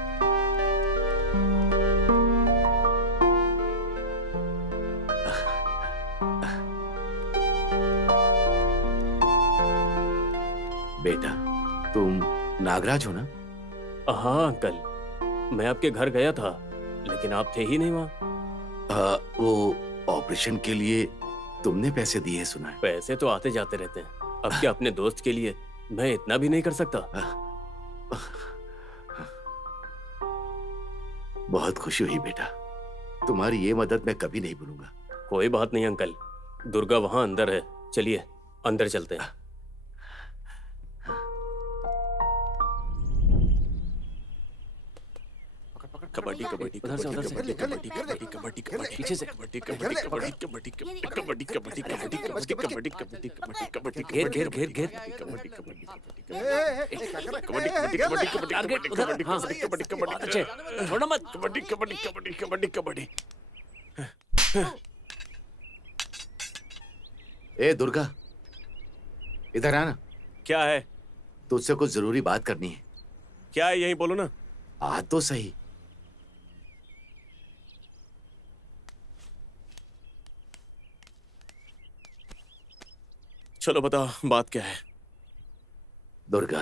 बेटा, तुम नागराज हो ना? हाँ अंकल, मैं आपके घर गया था लेकिन आप थे ही नहीं वहाँ। वो ऑपरेशन के लिए तुमने पैसे दिए सुना है। पैसे तो आते जाते रहते हैं, अब क्या अपने दोस्त के लिए मैं इतना भी नहीं कर सकता? बहुत खुशी हुई बेटा, तुम्हारी ये मदद मैं कभी नहीं भूलूंगा। कोई बात नहीं अंकल, दुर्गा वहाँ अंदर है, चलिए अंदर चलते हैं। कबड्डी कबड्डी उधर से, उधर से। कबड्डी कबड्डी कबड्डी कबड्डी कबड्डी पीछे से। कबड्डी कबड्डी कबड्डी कबड्डी कबड्डी कबड्डी कबड्डी कबड्डी कबड्डी कबड्डी कबड्डी घेर घेर घेर घेर। कबड्डी कबड्डी टारगेट उधर। हाँ, बहुत अच्छे, छोड़ो मत। कबड्डी कबड्डी कबड्डी कबड्डी कबड्डी। ए दुर्गा, इधर आना। क्या है? तुझसे कुछ जरूरी बात करनी है। क्या है, यही बोलो ना। आ तो सही। चलो बताओ, बात क्या है? दुर्गा,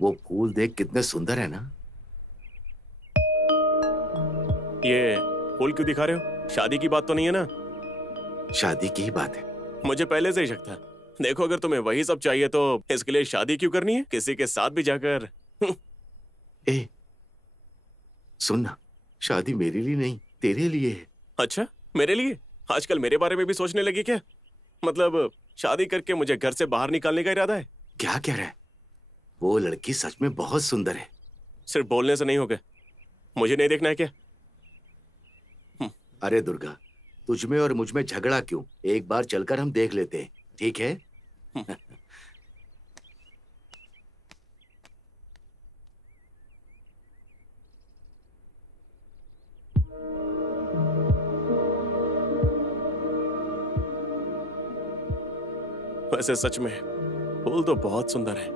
वो फूल देख कितने सुंदर है ना? ये फूल क्यों दिखा रहे हो? शादी की बात तो नहीं है ना? शादी की ही बात है। मुझे पहले से ही शक था। देखो, अगर तुम्हें वही सब चाहिए तो इसके लिए शादी क्यों करनी है? किसी के साथ भी जाकर। ए, सुनना, शादी मेरे लिए नहीं, तेरे लिए है। अच्छा, मेरे लिए? आजकल मेरे बारे में भी सोचने लगी क्या? मतलब शादी करके मुझे घर से बाहर निकालने का इरादा है? क्या कह रहा है? वो लड़की सच में बहुत सुंदर है। सिर्फ बोलने से नहीं होगा, मुझे नहीं देखना है क्या? अरे दुर्गा, तुझमें और मुझमें झगड़ा क्यों? एक बार चलकर हम देख लेते हैं, ठीक है? वैसे सच में फूल तो बहुत सुंदर है।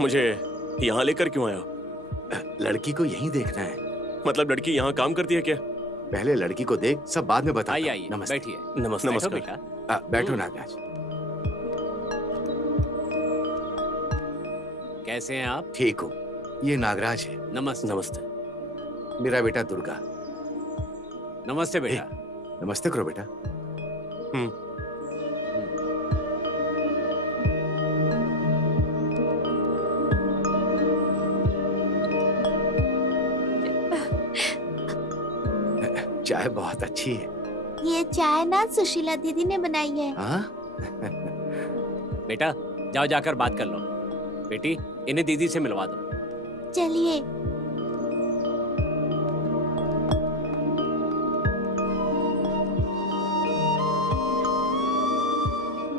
मुझे यहाँ लेकर क्यों आया? लड़की को यहीं देखना है। मतलब लड़की यहाँ काम करती है क्या? पहले लड़की को देख, सब बाद में बता। आइए आइए, नमस्ते। बैठिए। नमस्ते। बैठो नमस्कार। बेटा। बैठो नागराज। कैसे हैं आप? ठीक हूँ। ये नागराज है। नमस्ते। नमस्ते। मेरा बेटा दुर्गा। नमस्ते बेटा। नमस्ते करो बेटा। चाय बहुत अच्छी है। ये चाय ना सुशीला दीदी ने बनाई है। हाँ? बेटा जाओ, जाकर बात कर लो। बेटी, इन्हें दीदी से मिलवा दो। चलिए।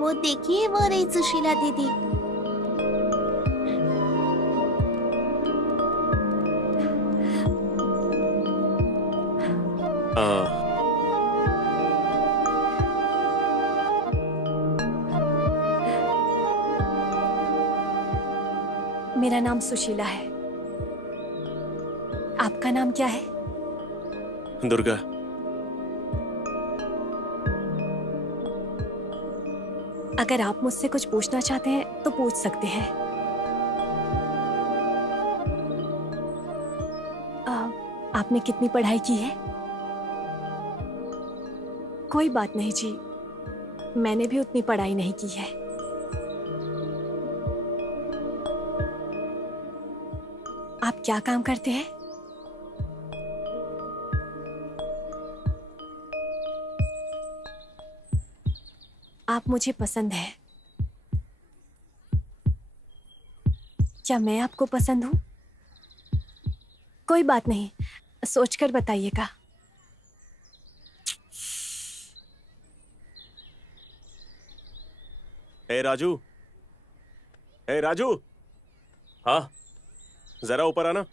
वो देखिए, वो रही सुशीला दीदी। मेरा नाम सुशीला है। आपका नाम क्या है? दुर्गा। अगर आप मुझसे कुछ पूछना चाहते हैं तो पूछ सकते हैं। आपने कितनी पढ़ाई की है? कोई बात नहीं जी, मैंने भी उतनी पढ़ाई नहीं की है। आप क्या काम करते हैं? आप मुझे पसंद है। क्या मैं आपको पसंद हूं? कोई बात नहीं, सोचकर बताइएगा। हे राजू, हे राजू, हाँ जरा ऊपर आना।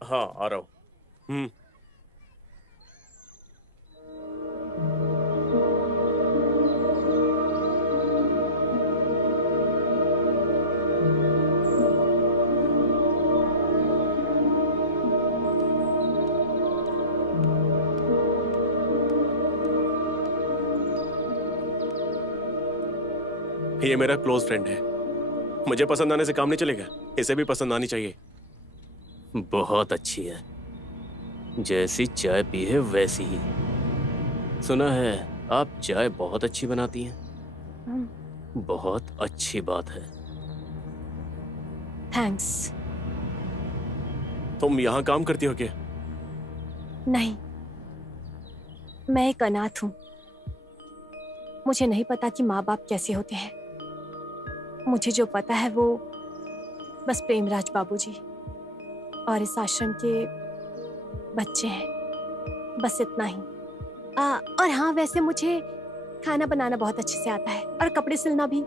हाँ आ रहा हूं। ये मेरा क्लोज फ्रेंड है। मुझे पसंद आने से काम नहीं चलेगा, इसे भी पसंद आनी चाहिए। बहुत अच्छी है, जैसी चाय पी है वैसी ही। सुना है आप चाय बहुत अच्छी बनाती हैं। बहुत अच्छी बात है। थैंक्स। तुम यहाँ काम करती हो क्या? नहीं, मैं एक अनाथ हूँ। मुझे नहीं पता कि माँ बाप कैसे होते हैं। मुझे जो पता है वो बस प्रेमराज बाबूजी और इस आश्रम के बच्चे हैं, बस इतना ही। और हाँ, वैसे मुझे खाना बनाना बहुत अच्छे से आता है और कपड़े सिलना भी।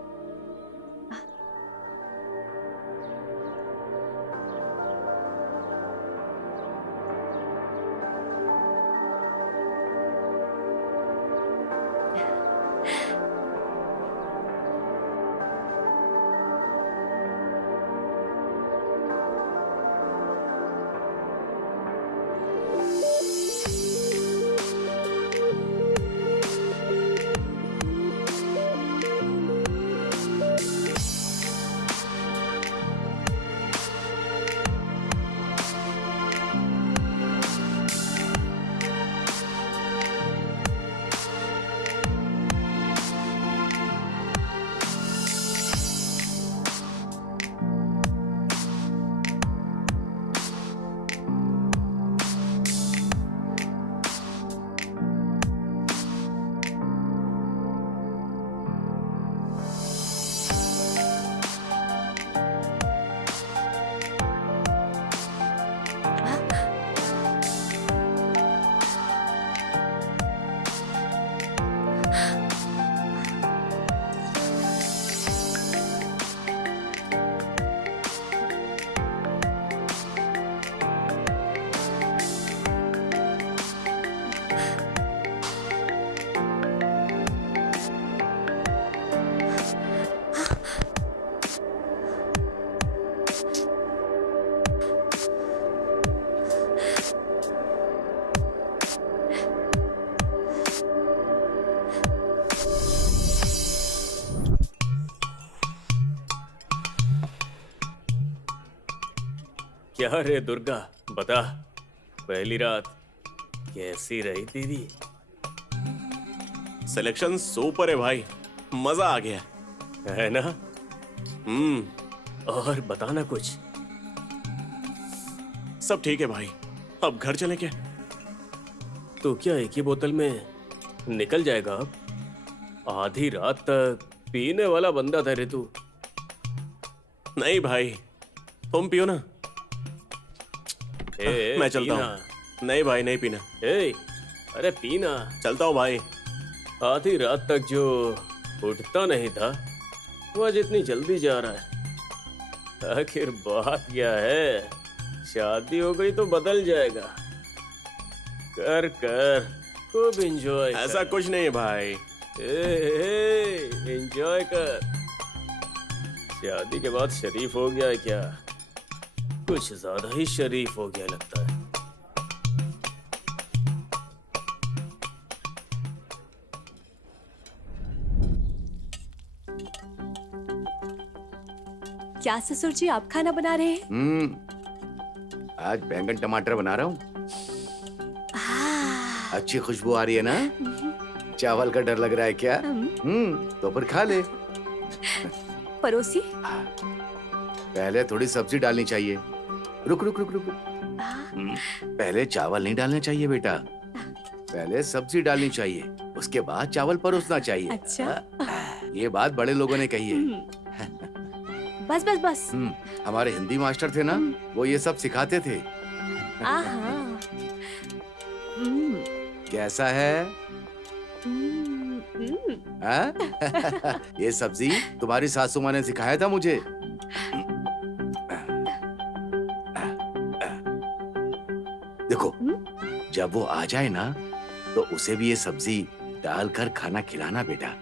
क्या रे दुर्गा, बता, पहली रात कैसी रही तेरी? सिलेक्शन सुपर है भाई, मजा आ गया है ना? और बताना कुछ। सब ठीक है भाई, अब घर चले क्या? तो क्या एक ही बोतल में निकल जाएगा अब? आधी रात तक पीने वाला बंदा था रे तू। नहीं भाई, तुम पियो ना। मैं चलता हूँ। नहीं भाई, नहीं पीना। अरे पीना। चलता हूँ भाई। आधी रात तक जो उठता नहीं था वो आज इतनी जल्दी जा रहा है। आखिर बात क्या है? शादी हो गई तो बदल जाएगा। कर कर खूब एंजॉय। ऐसा कुछ नहीं है भाई। एंजॉय कर। शादी के बाद शरीफ हो गया है क्या? कुछ ज्यादा ही शरीफ हो गया लगता है। क्या ससुर जी आप खाना बना रहे हैं? आज बैंगन टमाटर बना रहा हूँ। अच्छी खुशबू आ रही है ना? चावल का डर लग रहा है क्या? तो फिर खा ले। पड़ोसी? पहले थोड़ी सब्जी डालनी चाहिए। रुक रुक रुक रुक। पहले चावल नहीं डालने चाहिए बेटा, पहले सब्जी डालनी चाहिए, उसके बाद चावल परोसना चाहिए। अच्छा। ये बात बड़े लोगों ने कही है। बस बस बस। हमारे हिंदी मास्टर थे ना, वो ये सब सिखाते थे। कैसा है? ये सब्जी तुम्हारी सासू माँ ने सिखाया था मुझे। देखो, जब वो आ जाए ना, तो उसे भी ये सब्जी डालकर खाना खिलाना बेटा।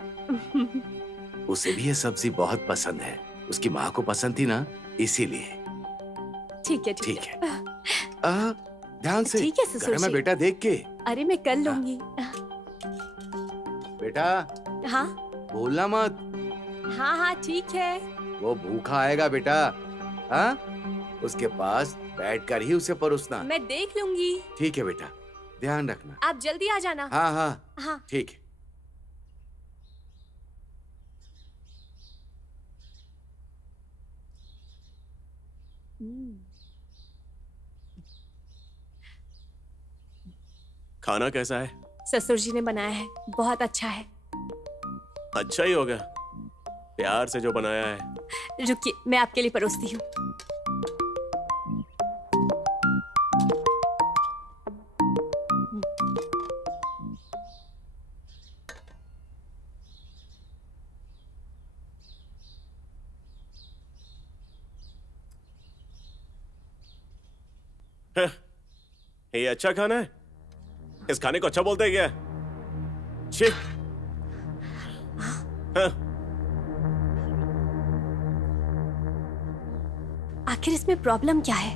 उसे भी ये सब्जी बहुत पसंद है, उसकी माँ को पसंद थी ना, इसीलिए। ठीक है ठीक है। ध्यान से। ठीक है ससुर घर में जी। बेटा देख के। अरे मैं कर लूंगी। बेटा हाँ बोलना मत, हाँ हाँ ठीक है। वो भूखा आएगा बेटा। हाँ, उसके पास बैठकर ही उसे परोसना। मैं देख लूंगी। ठीक है बेटा, ध्यान रखना। आप जल्दी आ जाना। हाँ हाँ हाँ। ठीक है। खाना कैसा है? ससुर जी ने बनाया है, बहुत अच्छा है। अच्छा ही होगा, प्यार से जो बनाया है। रुकिए, मैं आपके लिए परोसती हूँ। ये अच्छा खाना है? इस खाने को अच्छा बोलते हैं क्या? छी। हाँ। आखिर इसमें प्रॉब्लम क्या है?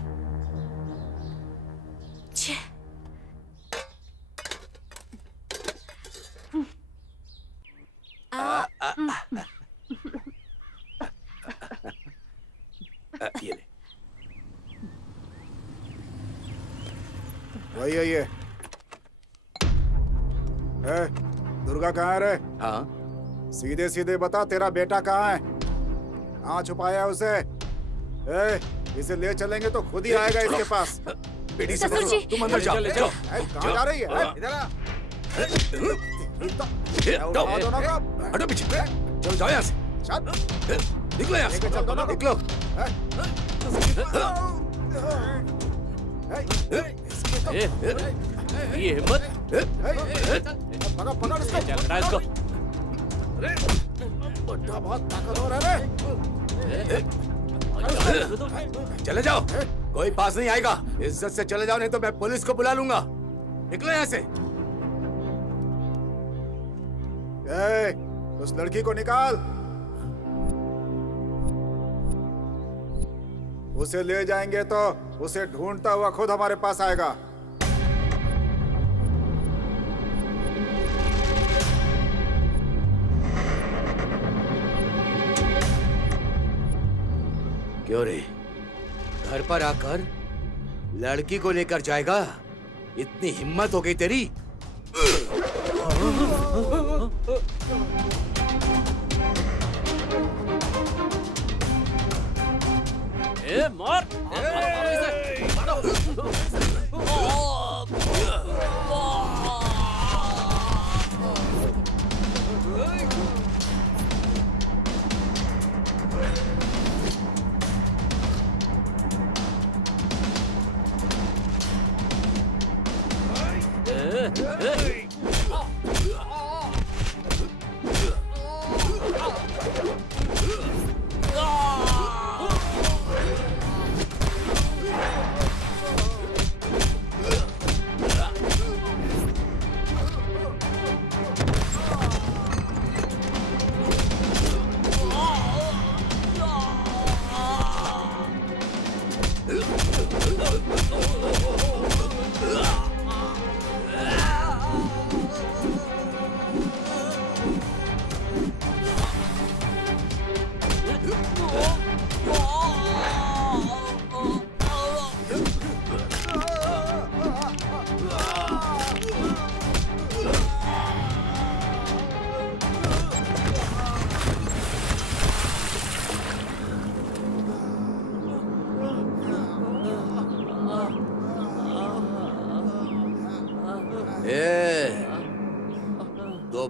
छे। ये ले। वही है ये। दुर्गा कहाँ है रे? हाँ सीधे सीधे बता, तेरा बेटा कहाँ है? कहाँ छुपाया है उसे? इसे ले चलेंगे तो खुद ही आएगा इसके पास। बेटी से ससुर जी। तुम अंदर जाओ। कहाँ जा रही है? इधर आ। उठा दो ना कब? हटो पीछे। चलो जाओ यहाँ से। चल। निकलो यहाँ से। लेके चल दो ना। निकलो। ये हिम्मत। पकड़ पकड़ इसको। चल रहा है इसको। बुड्ढा बहुत ताकतवर है रे। चले जाओ, कोई पास नहीं आएगा। इज्जत से चले जाओ, नहीं तो मैं पुलिस को बुला लूंगा। निकलो यहाँ से। उस लड़की को निकाल। उसे ले जाएंगे तो उसे ढूंढता हुआ खुद हमारे पास आएगा। क्यों रे, घर पर आकर लड़की को लेकर जाएगा? इतनी हिम्मत हो गई तेरी? ए मार।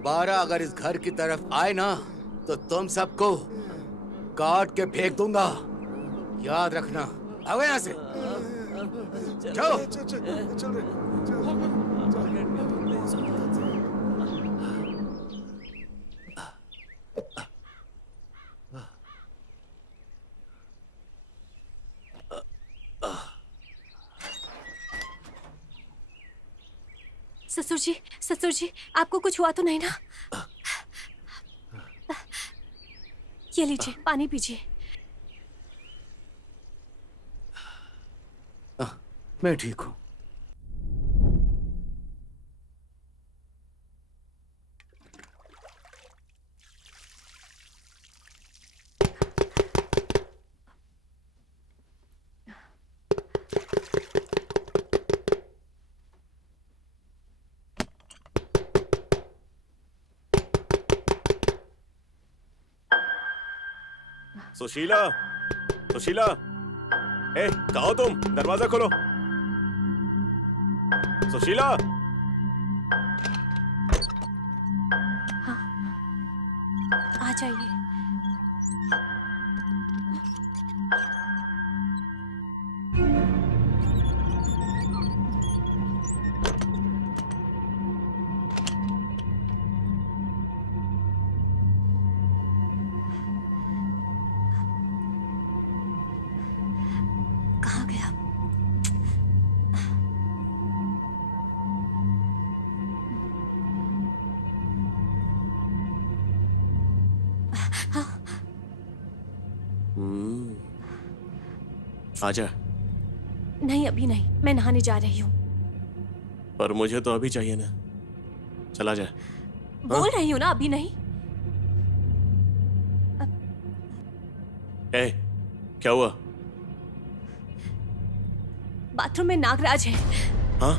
दोबारा अगर इस घर की तरफ आए ना तो तुम सबको काट के फेंक दूंगा। याद रखना। आओ यहाँ से। जाओ। ससुर जी, आपको कुछ हुआ तो नहीं ना? ये लीजिए, पानी पीजिए। मैं ठीक हूँ। सुशीला, सुशीला, कहाँ हो तुम? दरवाजा खोलो। सुशीला। हाँ, आ जाइए। कहाँ गया? आजा। नहीं, अभी नहीं, मैं नहाने जा रही हूँ। पर मुझे तो अभी चाहिए ना। चला जा। बोल रही हूँ ना, अभी नहीं। क्या हुआ? बाथरूम में नागराज है। हाँ?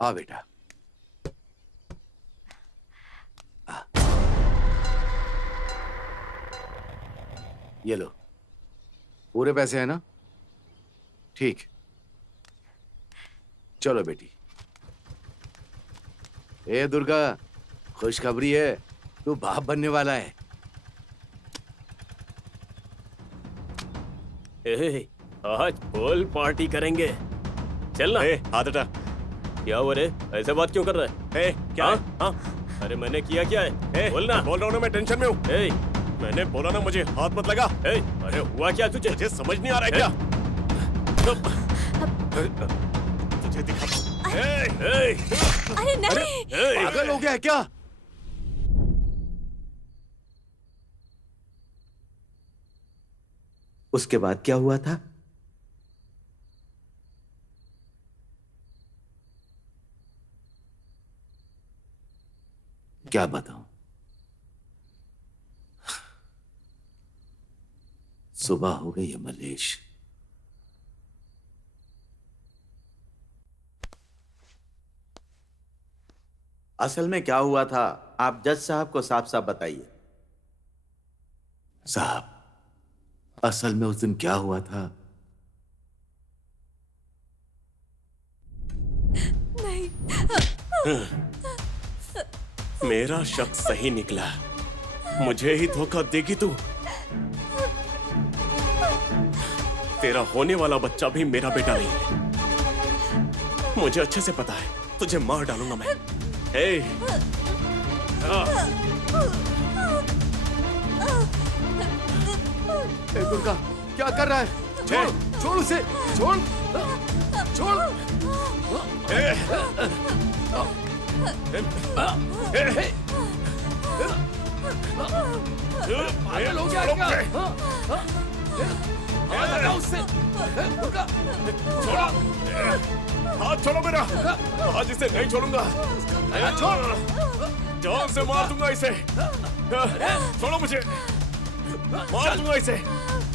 आ बेटा। ये लो, पूरे पैसे हैं ना? ठीक। चलो बेटी। ए दुर्गा, खुशखबरी है, तू बाप बनने वाला है। आज फुल पार्टी करेंगे। चल ना। हाथ हटा। क्या हुआ रे? ऐसे बात क्यों कर रहा है? क्या है? हाँ? अरे मैंने किया क्या है? बोल ना। बोल रहा हूँ ना, मैं टेंशन में हूँ। मैंने बोला ना, मुझे हाथ मत लगा। अरे हुआ क्या तुझे? मुझे समझ नहीं आ रहा है क्या? तुझे दिखा। अरे नहीं। पागल हो गया है क्या? उसके बाद क्या हुआ था? क्या बताऊं? सुबह हो गई है मलेश। असल में क्या हुआ था, आप जज साहब को साफ साफ बताइए। साहब, असल में उस दिन क्या हुआ था? नहीं। मेरा शक सही निकला। मुझे ही धोखा देगी तू। तेरा होने वाला बच्चा भी मेरा बेटा नहीं है। मुझे अच्छे से पता है, तुझे मार डालूंगा मैं। दुर्गा, क्या कर रहा है? छोड़, छोड़ उसे, छोड़, छोड़। पागल हो गया क्या? हटा उससे। दुर्गा, छोड़ो, हाथ छोड़ो मेरा। आज इसे नहीं छोड़ूंगा। जान से मार दूंगा इसे। छोड़ो मुझे, मार दूंगा इसे।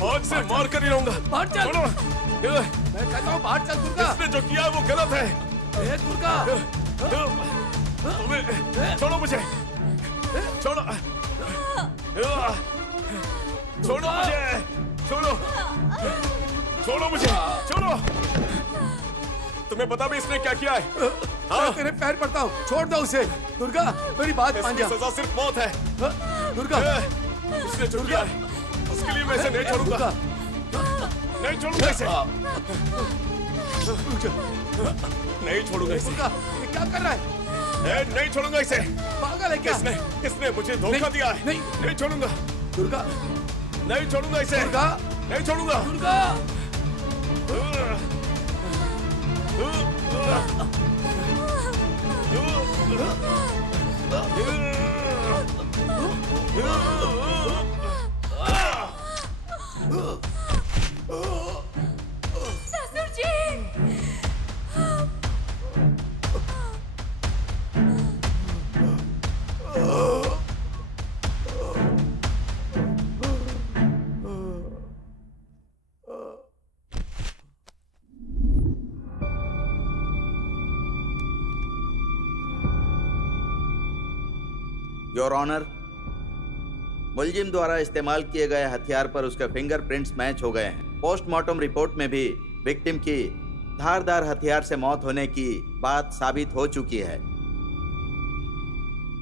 आज से मार कर ही रहूंगा। बाहर चल। छोड़ो। मैं कहता हूँ बाहर चल दुर्गा। इसने जो किया है वो गलत है। ए दुर्गा, तुम्हें छोड़ो मुझे, छोड़ो, छोड़ो मुझे, छोड़ो, छोड़ो मुझे, छोड़ो। तुम्हें पता भी इसने क्या किया है? मैं तेरे पैर पड़ता हूँ, छोड़ दो उसे। दुर्गा, मेरी बात मान इसकी जा। सजा सिर्फ मौत है। दुर्गा, इसने जो किया है उसके लिए मैं इसे नहीं छोड़ूंगा, नहीं छोड़ूंगा इसे, नहीं छोड़ूंगा इसे। दुर्गा, ये क्या कर रहा है? नहीं छोड़ूंगा इसे। पागल है क्या? इसने मुझे धोखा दिया है। नहीं छोड़ूंगा दुर्गा, नहीं छोड़ूंगा इसे। दुर्गा, नहीं छोड़ूंगा। दुर्गा। ससुर जी, योर ऑनर, मुलजिम द्वारा इस्तेमाल किए गए हथियार पर उसके फिंगरप्रिंट्स मैच हो गए हैं। पोस्टमार्टम रिपोर्ट में भी विक्टिम की धारदार हथियार से मौत होने की बात साबित हो चुकी है।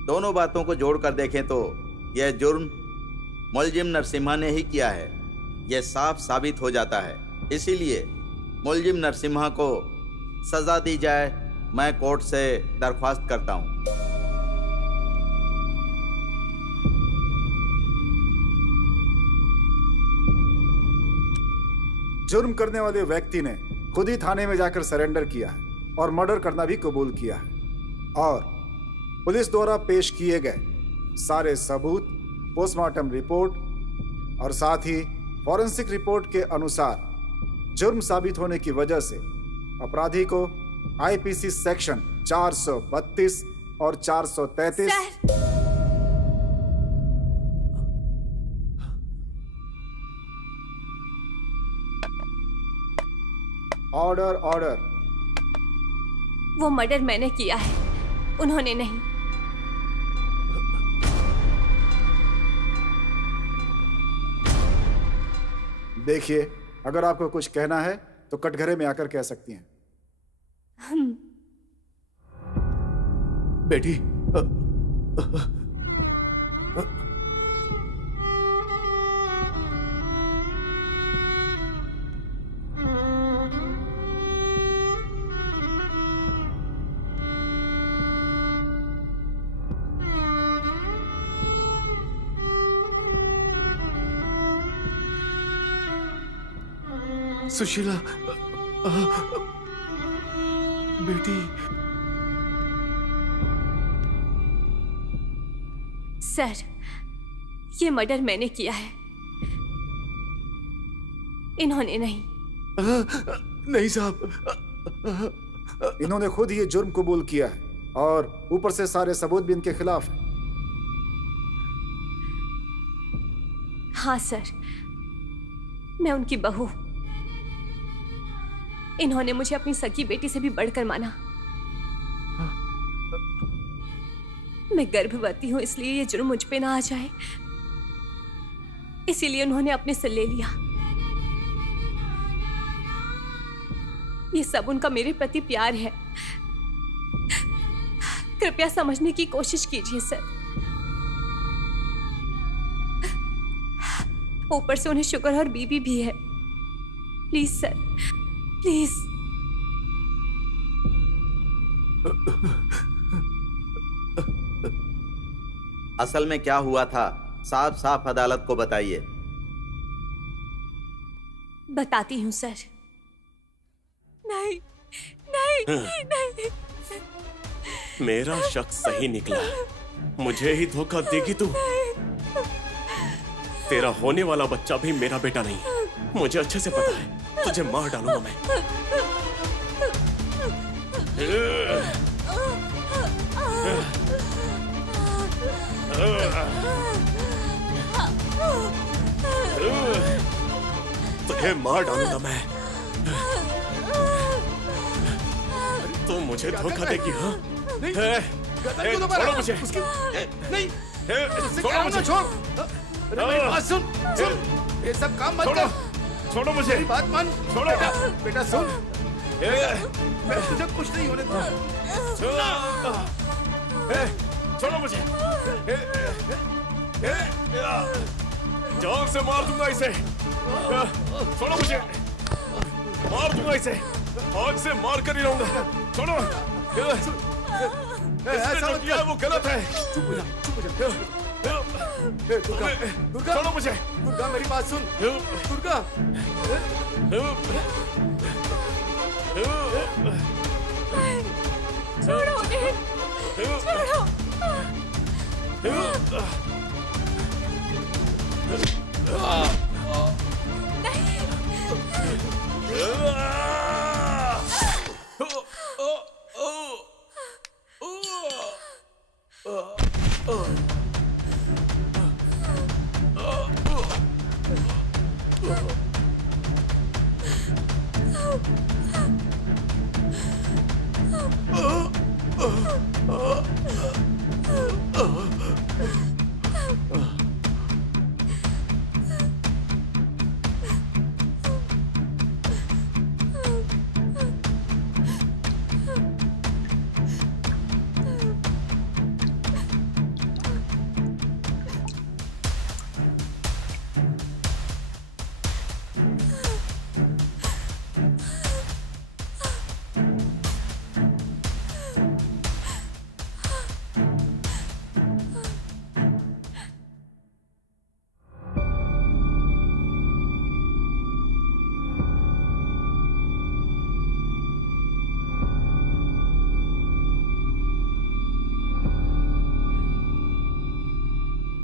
दोनों बातों को जोड़कर देखें तो यह जुर्म मुलजिम नरसिम्हा ने ही किया है, यह साफ साबित हो जाता है। इसीलिए मुलजिम नरसिम्हा को सजा दी जाए, मैं कोर्ट से दरख्वास्त करता हूं। जुर्म करने वाले व्यक्ति ने खुद ही थाने में जाकर सरेंडर किया है और मर्डर करना भी कबूल किया है। और पुलिस द्वारा पेश किए गए सारे सबूत, पोस्टमार्टम रिपोर्ट और साथ ही फॉरेंसिक रिपोर्ट के अनुसार जुर्म साबित होने की वजह से अपराधी को आईपीसी सेक्शन 432 और 433 ऑर्डर ऑर्डर। वो मर्डर मैंने किया है, उन्होंने नहीं। देखिए, अगर आपको कुछ कहना है तो कटघरे में आकर कह सकती हैं। बेटी, सुशीला, बेटी। सर, ये मर्डर मैंने किया है, इन्होंने नहीं। नहीं साहब, इन्होंने खुद ये जुर्म कबूल किया है और ऊपर से सारे सबूत भी इनके खिलाफ हैं। हाँ सर, मैं उनकी बहू। इन्होंने मुझे अपनी सगी बेटी से भी बढ़कर माना। मैं गर्भवती हूं, इसलिए ये जुर्म मुझ पे ना आ जाए, इसीलिए उन्होंने अपने से ले लिया। ये सब उनका मेरे प्रति प्यार है। कृपया समझने की कोशिश कीजिए सर। ऊपर से उन्हें शुगर और बीपी भी है। Please sir, please. असल में क्या हुआ था, साफ साफ अदालत को बताइए। बताती हूँ सर। नहीं, नहीं, नहीं। मेरा शक सही निकला। मुझे ही धोखा देगी तू? तेरा होने वाला बच्चा भी मेरा बेटा नहीं है, मुझे अच्छे से पता है। तुझे मार डालूंगा मैं। तुझे मार डालूंगा मैं। तू मुझे धोखा देगी? हाँ, छोड़ो मुझे। नहीं, छोड़ो मुझे। छोड़। अरे मेरी बात सुन, सुन, ये सब काम मत कर। छोड़ो मुझे। मेरी बात मान। छोड़ो। बेटा सुन, मैं तुझे कुछ नहीं होने दूंगा। छोड़ो मुझे। जान से मार दूंगा इसे। छोड़ो मुझे। मार दूंगा इसे। आज से मार कर ही रहूंगा। छोड़ो। इसने जो किया है वो गलत है। चुप हो जा, चुप हो जा। दुर्गा, दुर्गा, छोड़ो मुझे। दुर्गा मेरी बात सुन। दुर्गा, छोड़ो उन्हें, छोड़ो।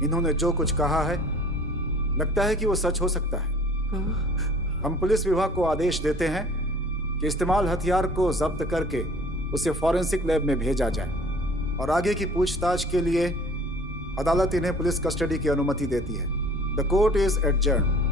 इन्होंने जो कुछ कहा है लगता है कि वो सच हो सकता है। हम पुलिस विभाग को आदेश देते हैं कि इस्तेमाल हथियार को जब्त करके उसे फॉरेंसिक लैब में भेजा जाए और आगे की पूछताछ के लिए अदालत इन्हें पुलिस कस्टडी की अनुमति देती है। The court is adjourned.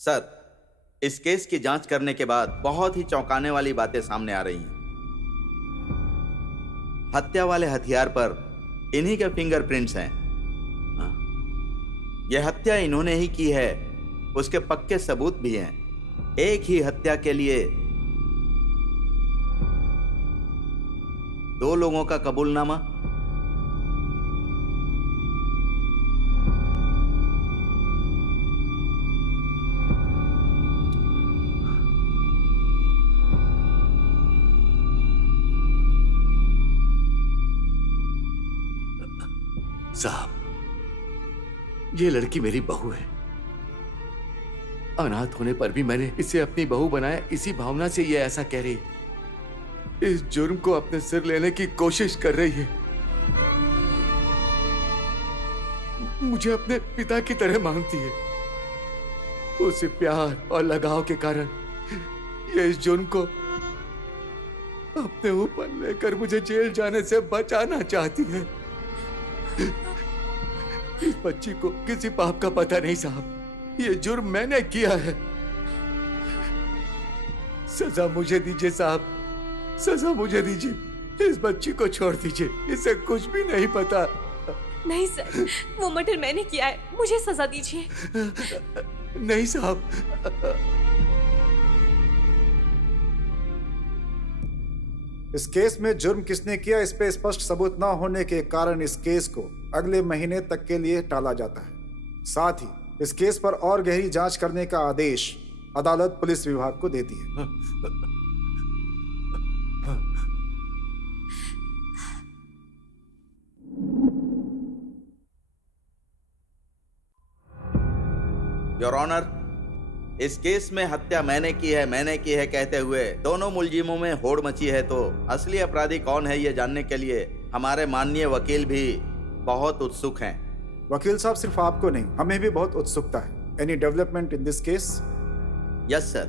Sir, इस केस की जांच करने के बाद बहुत ही चौंकाने वाली बातें सामने आ रही हैं। हत्या वाले हथियार पर इन्हीं के फिंगरप्रिंट्स हैं। यह हत्या इन्होंने ही की है, उसके पक्के सबूत भी हैं। एक ही हत्या के लिए 2 लोगों का कबूलनामा। साहब, ये लड़की मेरी बहू है। अनाथ होने पर भी मैंने इसे अपनी बहू बनाया, इसी भावना से ये ऐसा कह रही है। इस जुर्म को अपने सिर लेने की कोशिश कर रही है। मुझे अपने पिता की तरह मानती है। उसे प्यार और लगाव के कारण ये इस जुर्म को अपने ऊपर लेकर मुझे जेल जाने से बचाना चाहती है। इस बच्ची को किसी पाप का पता नहीं साहब। ये जुर्म मैंने किया है। सजा मुझे दीजिए साहब, सजा मुझे दीजिए। इस बच्ची को छोड़ दीजिए, इसे कुछ भी नहीं पता। नहीं सर, वो मर्डर मैंने किया है, मुझे सजा दीजिए। नहीं साहब। इस केस में जुर्म किसने किया इस पे स्पष्ट सबूत न होने के कारण इस केस को अगले महीने तक के लिए टाला जाता है। साथ ही इस केस पर और गहरी जांच करने का आदेश अदालत पुलिस विभाग को देती है। योर ऑनर, इस केस में हत्या मैंने की है कहते हुए दोनों मुलजिमों में होड़ मची है, तो असली अपराधी कौन है ये जानने के लिए हमारे माननीय वकील भी बहुत उत्सुक हैं। वकील साहब, सिर्फ आपको नहीं, हमें भी बहुत उत्सुकता है। Any development in this case? Yes sir.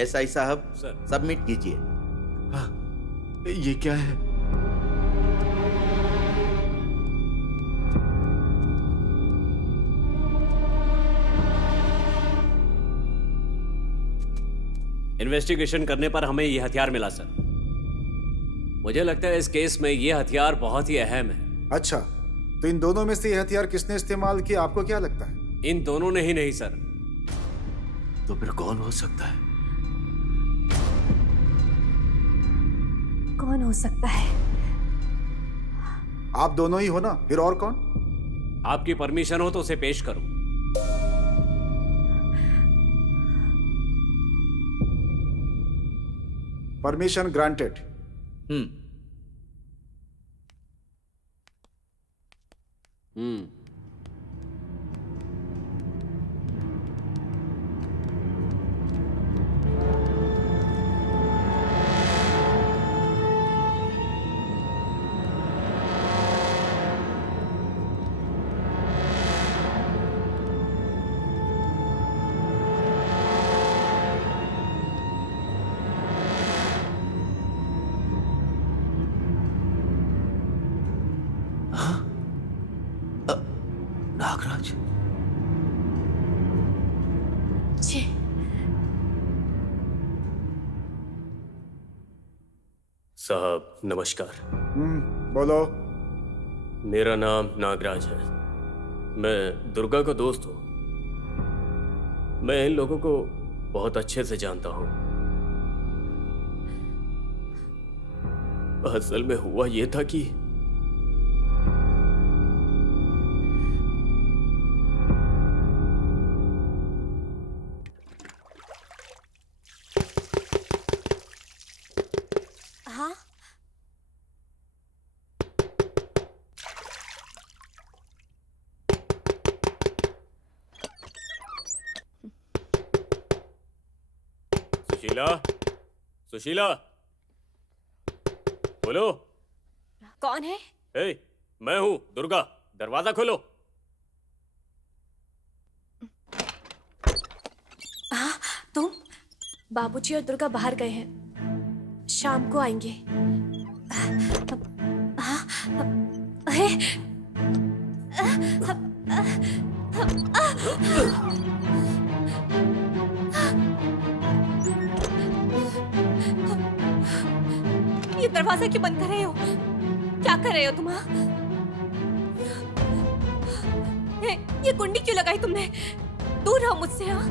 SI साहब, सर। सबमिट कीजिए। ये क्या है? इन्वेस्टिगेशन करने पर हमें ये हथियार मिला सर। मुझे लगता है इस केस में ये हथियार बहुत ही अहम है। अच्छा, तो इन दोनों में से ये हथियार किसने इस्तेमाल किया, आपको क्या लगता है? इन दोनों ने ही नहीं सर। तो फिर कौन हो सकता है? कौन हो सकता है? आप दोनों ही हो ना, फिर और कौन? आपकी परमिशन हो तो उसे पेश करूं। Permission granted. नागराज। जी। साहब नमस्कार। बोलो। मेरा नाम नागराज है। मैं दुर्गा का दोस्त हूँ। मैं इन लोगों को बहुत अच्छे से जानता हूँ। असल में हुआ ये था कि हाँ, सुशीला, सुशीला, बोलो। कौन है? ए, मैं हूँ दुर्गा, दरवाजा खोलो। हाँ, तुम? बाबूजी और दुर्गा बाहर गए हैं, शाम को आएंगे। अरे, ये दरवाजा क्यों बंद कर रहे हो? क्या कर रहे हो तुम? हाँ? ये कुंडी क्यों लगाई तुमने? दूर रहो मुझसे। हाँ,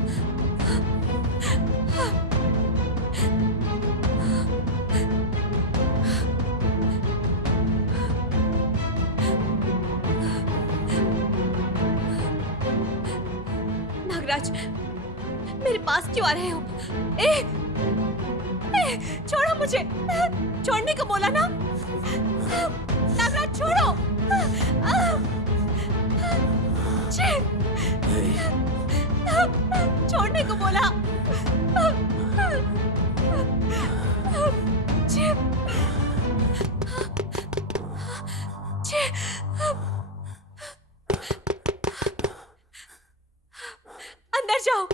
नागराज, मेरे पास क्यों आ रहे हो? छोड़ो मुझे। छोड़ने को बोला ना। नागराज छोड़ो। छोड़ने को बोला। अंदर जाओ।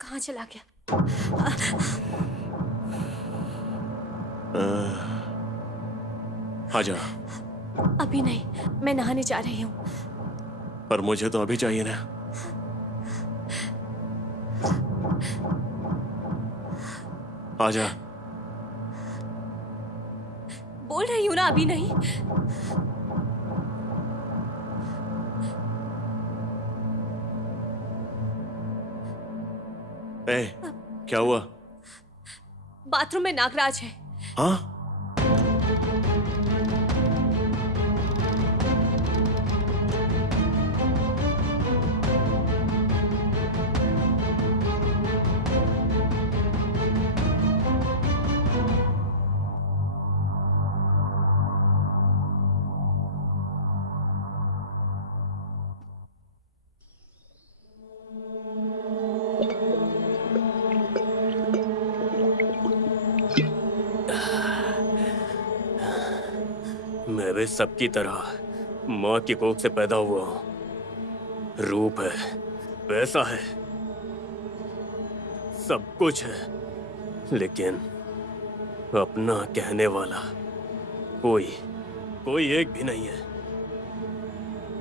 कहाँ चला गया? आजा। अभी नहीं, मैं नहाने जा रही हूँ। पर मुझे तो अभी चाहिए ना। आजा। बोल रही हूँ ना, अभी नहीं। ए, क्या हुआ? बाथरूम में नागराज है। हाँ? मैं भी सबकी तरह माँ की कोख से पैदा हुआ हूँ। रूप है, पैसा है, सब कुछ है, लेकिन अपना कहने वाला कोई एक भी नहीं है।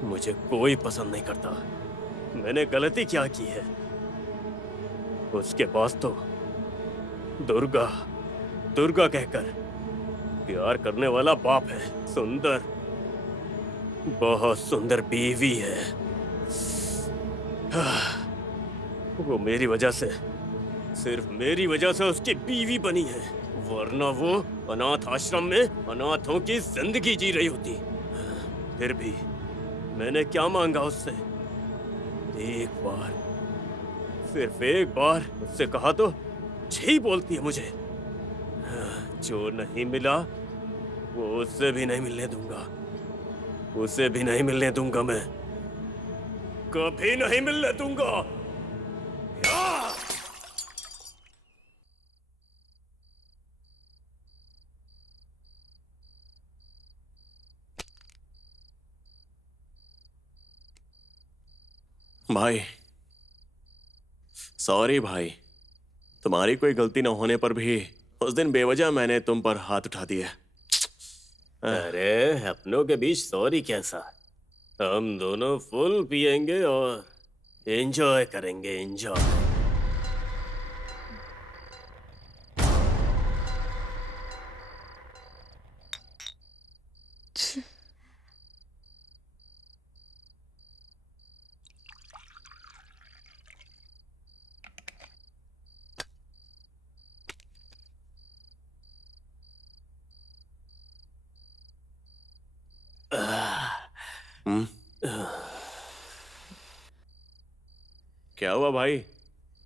मुझे कोई पसंद नहीं करता। मैंने गलती क्या की है? उसके पास तो दुर्गा कहकर प्यार करने वाला बाप है, सुंदर, बहुत सुंदर बीवी है। वो मेरी वजह से, सिर्फ मेरी वजह से उसकी बीवी बनी है, वरना वो अनाथ आश्रम में अनाथों की जिंदगी जी रही होती। फिर भी मैंने क्या मांगा उससे? एक बार, सिर्फ एक बार उससे कहा तो छी बोलती है मुझे। जो नहीं मिला वो उससे भी नहीं मिलने दूंगा, उसे भी नहीं मिलने दूंगा, मैं कभी नहीं मिलने दूंगा। भाई, सॉरी भाई, तुम्हारी कोई गलती न होने पर भी उस दिन बेवजह मैंने तुम पर हाथ उठा दिया। अरे अपनों के बीच सॉरी कैसा? हम दोनों फुल पिएंगे और एंजॉय करेंगे, एंजॉय। क्या हुआ भाई?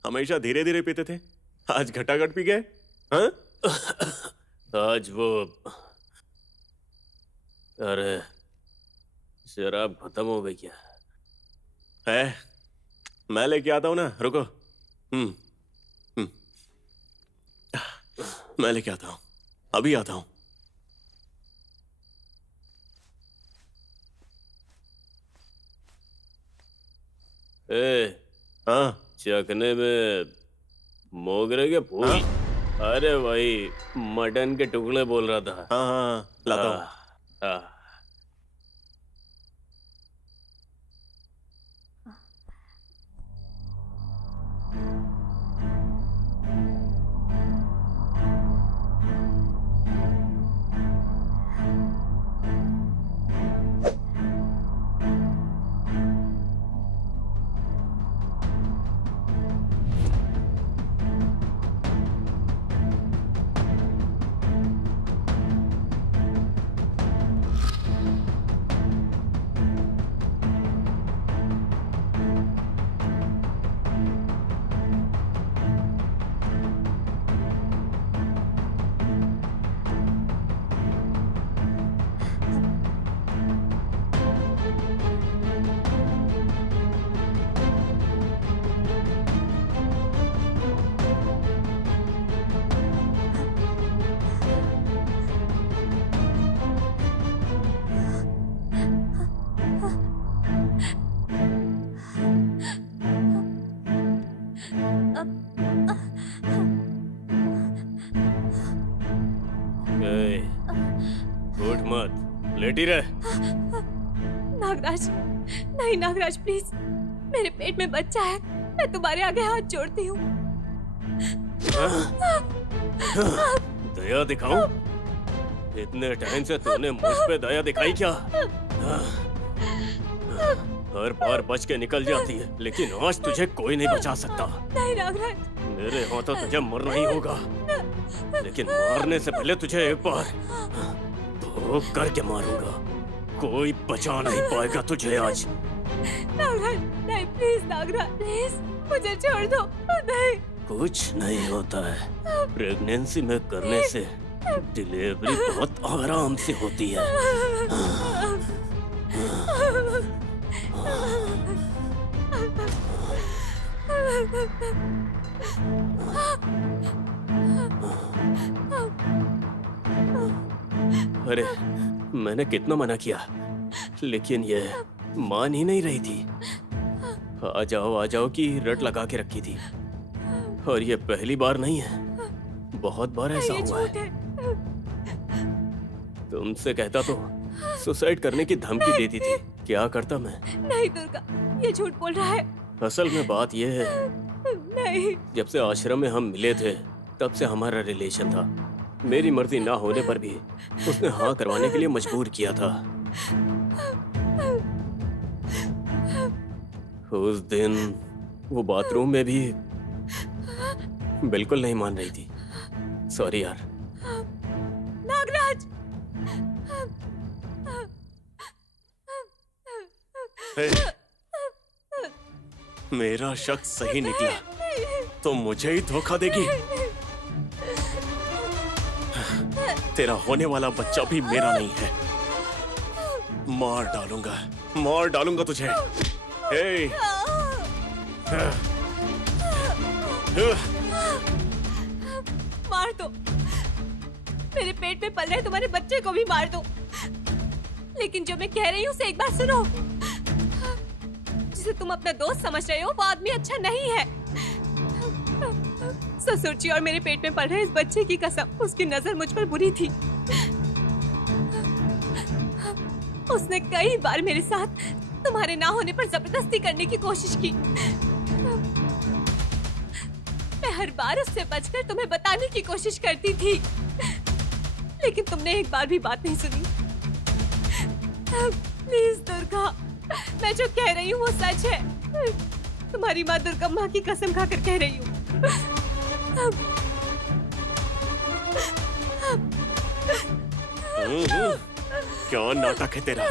हमेशा धीरे धीरे पीते थे, आज घटाघट पी गए? हाँ? आज वो, अरे शराब खत्म हो गई क्या है? मैं लेके आता हूं ना, रुको। मैं लेके आता हूं, अभी आता हूं। हाँ, चखने में मोगरे के फूल। हाँ? अरे भाई, मटन के टुकड़े बोल रहा था। हाँ हाँ, लाता हूँ। उठ मत, लेटी रह। नागराज, नहीं नागराज प्लीज, मेरे पेट में बच्चा है, मैं तुम्हारे आगे हाथ जोड़ती हूँ। दया दिखाऊं? इतने टाइम से तूने मुझ पे दया दिखाई क्या? हर बार बच के निकल जाती है, लेकिन आज तुझे कोई नहीं बचा सकता। नहीं नागराज, मेरे हाथों तुझे मरना ही होगा, लेकिन मारने से पहले तुझे एक बार तो करके मारूंगा। कोई बचा नहीं पाएगा तुझे आज। नागराज, नहीं प्लीज नागराज, प्लीज मुझे छोड़ दो। नहीं, कुछ नहीं होता है। प्रेगनेंसी में करने से डिलीवरी बहुत आराम से होती है। अरे मैंने कितना मना किया, लेकिन ये मान ही नहीं रही थी। आ जाओ की रट लगा के रखी थी। और ये पहली बार नहीं है, बहुत बार ऐसा हुआ है। तुमसे कहता तो सुसाइड करने की धमकी देती थी। क्या करता मैं? नहीं दुर्गा, ये झूठ बोल रहा है। असल में बात यह है, नहीं, जब से आश्रम में हम मिले थे तब से हमारा रिलेशन था। मेरी मर्जी ना होने पर भी उसने हाँ करवाने के लिए मजबूर किया था। उस दिन वो बाथरूम में भी बिल्कुल नहीं मान रही थी। सॉरी यार। नागराज, मेरा शक सही निकला तो मुझे ही धोखा देगी। तेरा होने वाला बच्चा भी मेरा नहीं है। मार डालूंगा तुझे। हे! मार दो, मेरे पेट में पल रहे तुम्हारे बच्चे को भी मार दो। लेकिन जो मैं कह रही हूँ उसे एक बार सुनो। जिसे तुम अपना दोस्त समझ रहे हो वो आदमी अच्छा नहीं है। ससुर जी और मेरे पेट में पल रहे इस बच्चे की कसम, उसकी नजर मुझ पर बुरी थी। उसने कई बार मेरे साथ तुम्हारे ना होने पर जबरदस्ती करने की कोशिश की। मैं हर बार उससे बचकर तुम्हें बताने की कोशिश करती थी, लेकिन तुमने एक बार भी बात नहीं सुनी। प्लीज दुर्गा, मैं जो कह रही हूँ वो सच है। तुम्हारी माँ दुर्गा माँ की कसम खाकर कह रही हूँ। क्या नाटक है तेरा?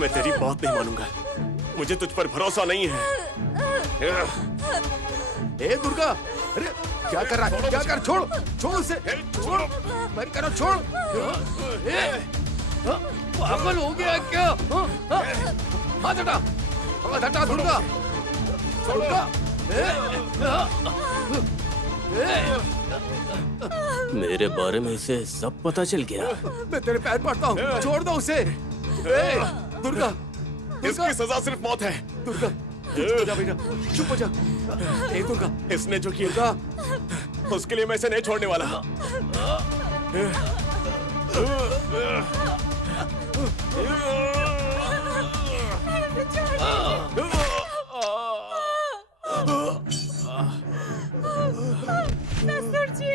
मैं तेरी बात नहीं मानूंगा। मुझे तुझ पर भरोसा नहीं है। ए दुर्गा, अरे क्या कर रहा है? क्या कर? छोड़ उसे, छोड़, मैं कह रहा हूं, छोड़। पागल हो गया क्या? हाथ हटा दुर्गा, दुर्गा। मेरे बारे में इसे सब पता चल गया। मैं तेरे पैर पड़ता हूँ, छोड़ दो उसे। दुर्गा, इसकी सजा सिर्फ मौत है। दुर्गा, चुप हो जा बेटा, चुप हो जा। ए दुर्गा, इसने जो किया उसके लिए मैं इसे नहीं छोड़ने वाला। ससुर जी,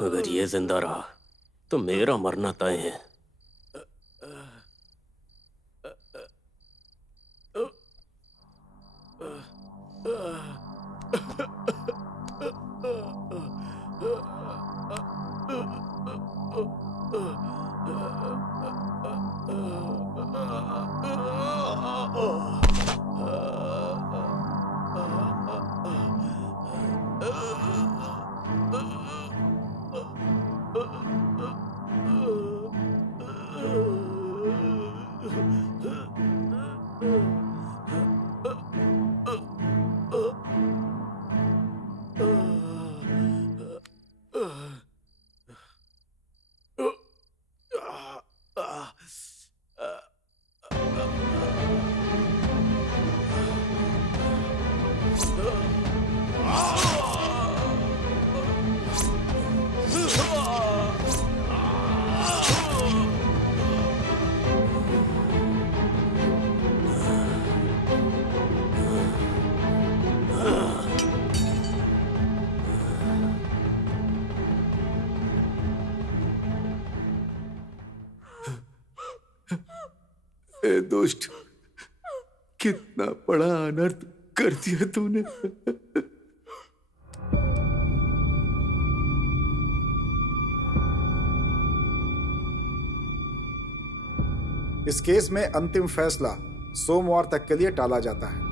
अगर ये जिंदा रहा तो मेरा मरना तय है। ए दुष्ट, कितना बड़ा अनर्थ कर दिया तूने। इस केस में अंतिम फैसला सोमवार तक के लिए टाला जाता है।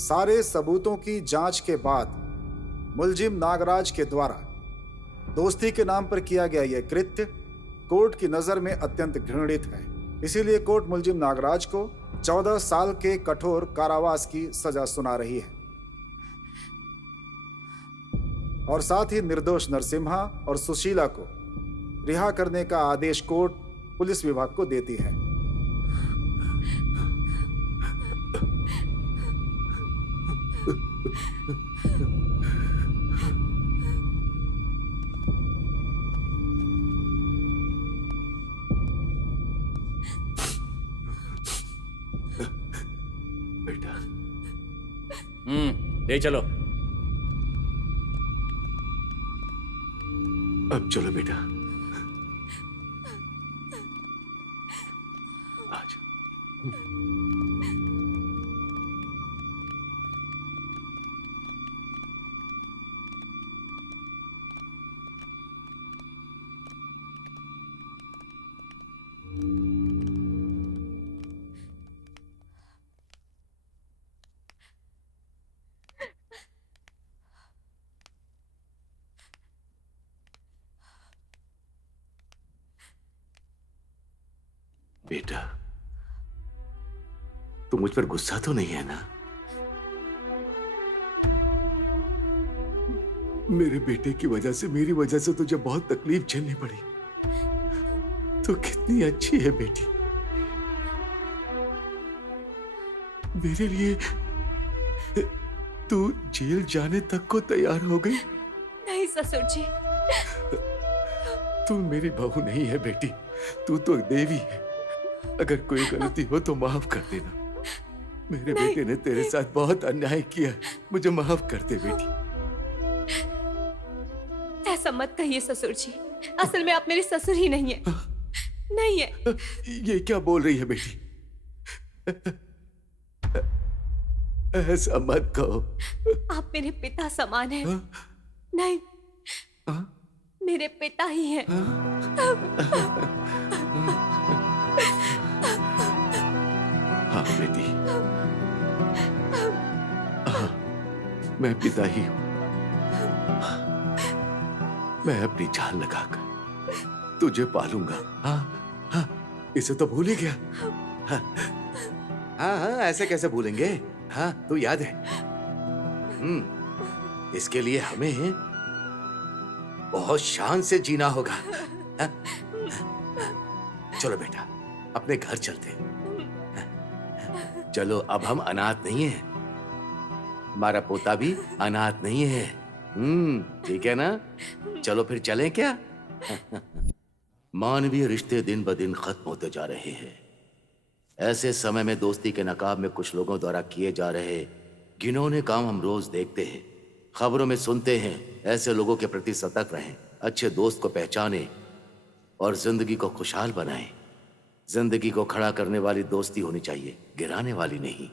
सारे सबूतों की जांच के बाद मुलजिम नागराज के द्वारा दोस्ती के नाम पर किया गया यह कृत्य कोर्ट की नजर में अत्यंत घृणित है। इसीलिए कोर्ट मुलजिम नागराज को 14 साल के कठोर कारावास की सजा सुना रही है। और साथ ही निर्दोष नरसिम्हा और सुशीला को रिहा करने का आदेश कोर्ट पुलिस विभाग को देती है। बेटा ले चलो। अब चलो बेटा, आज बेटा, तू मुझ पर गुस्सा तो नहीं है ना? मेरे बेटे की वजह से, मेरी वजह से तुझे बहुत तकलीफ झेलनी पड़ी। तो कितनी अच्छी है बेटी, मेरे लिए तू जेल जाने तक को तैयार हो गई। नहीं ससुर जी, तू मेरी बहू नहीं है बेटी, तू तो देवी है। अगर कोई गलती हो तो माफ कर देना। मेरे बेटे ने तेरे साथ बहुत अन्याय किया, मुझे माफ कर दे बेटी। ऐसा मत कहिए ससुर जी, असल में आप मेरे ससुर ही नहीं है। नहीं है। ये क्या बोल रही है बेटी? ऐसा मत कहो। आप मेरे पिता समान हैं। नहीं, मेरे पिता ही हैं। हाँ बेटी, मैं पिता ही हूं। मैं अपनी जान लगाकर तुझे पालूंगा। हाँ, इसे तो भूल ही गया। हाँ, ऐसे कैसे भूलेंगे? हाँ, तो याद है। इसके लिए हमें बहुत शान से जीना होगा। हाँ? चलो बेटा, अपने घर चलते हैं। चलो, अब हम अनाथ नहीं हैं। हमारा पोता भी अनाथ नहीं है। ठीक है ना? चलो फिर चलें क्या? मानवीय रिश्ते दिन ब दिन खत्म होते जा रहे हैं। ऐसे समय में दोस्ती के नकाब में कुछ लोगों द्वारा किए जा रहे घिनौने काम हम रोज देखते हैं, खबरों में सुनते हैं। ऐसे लोगों के प्रति सतर्क रहें, अच्छे दोस्त को पहचानें और जिंदगी को खुशहाल बनाएं। जिंदगी को खड़ा करने वाली दोस्ती होनी चाहिए, गिराने वाली नहीं।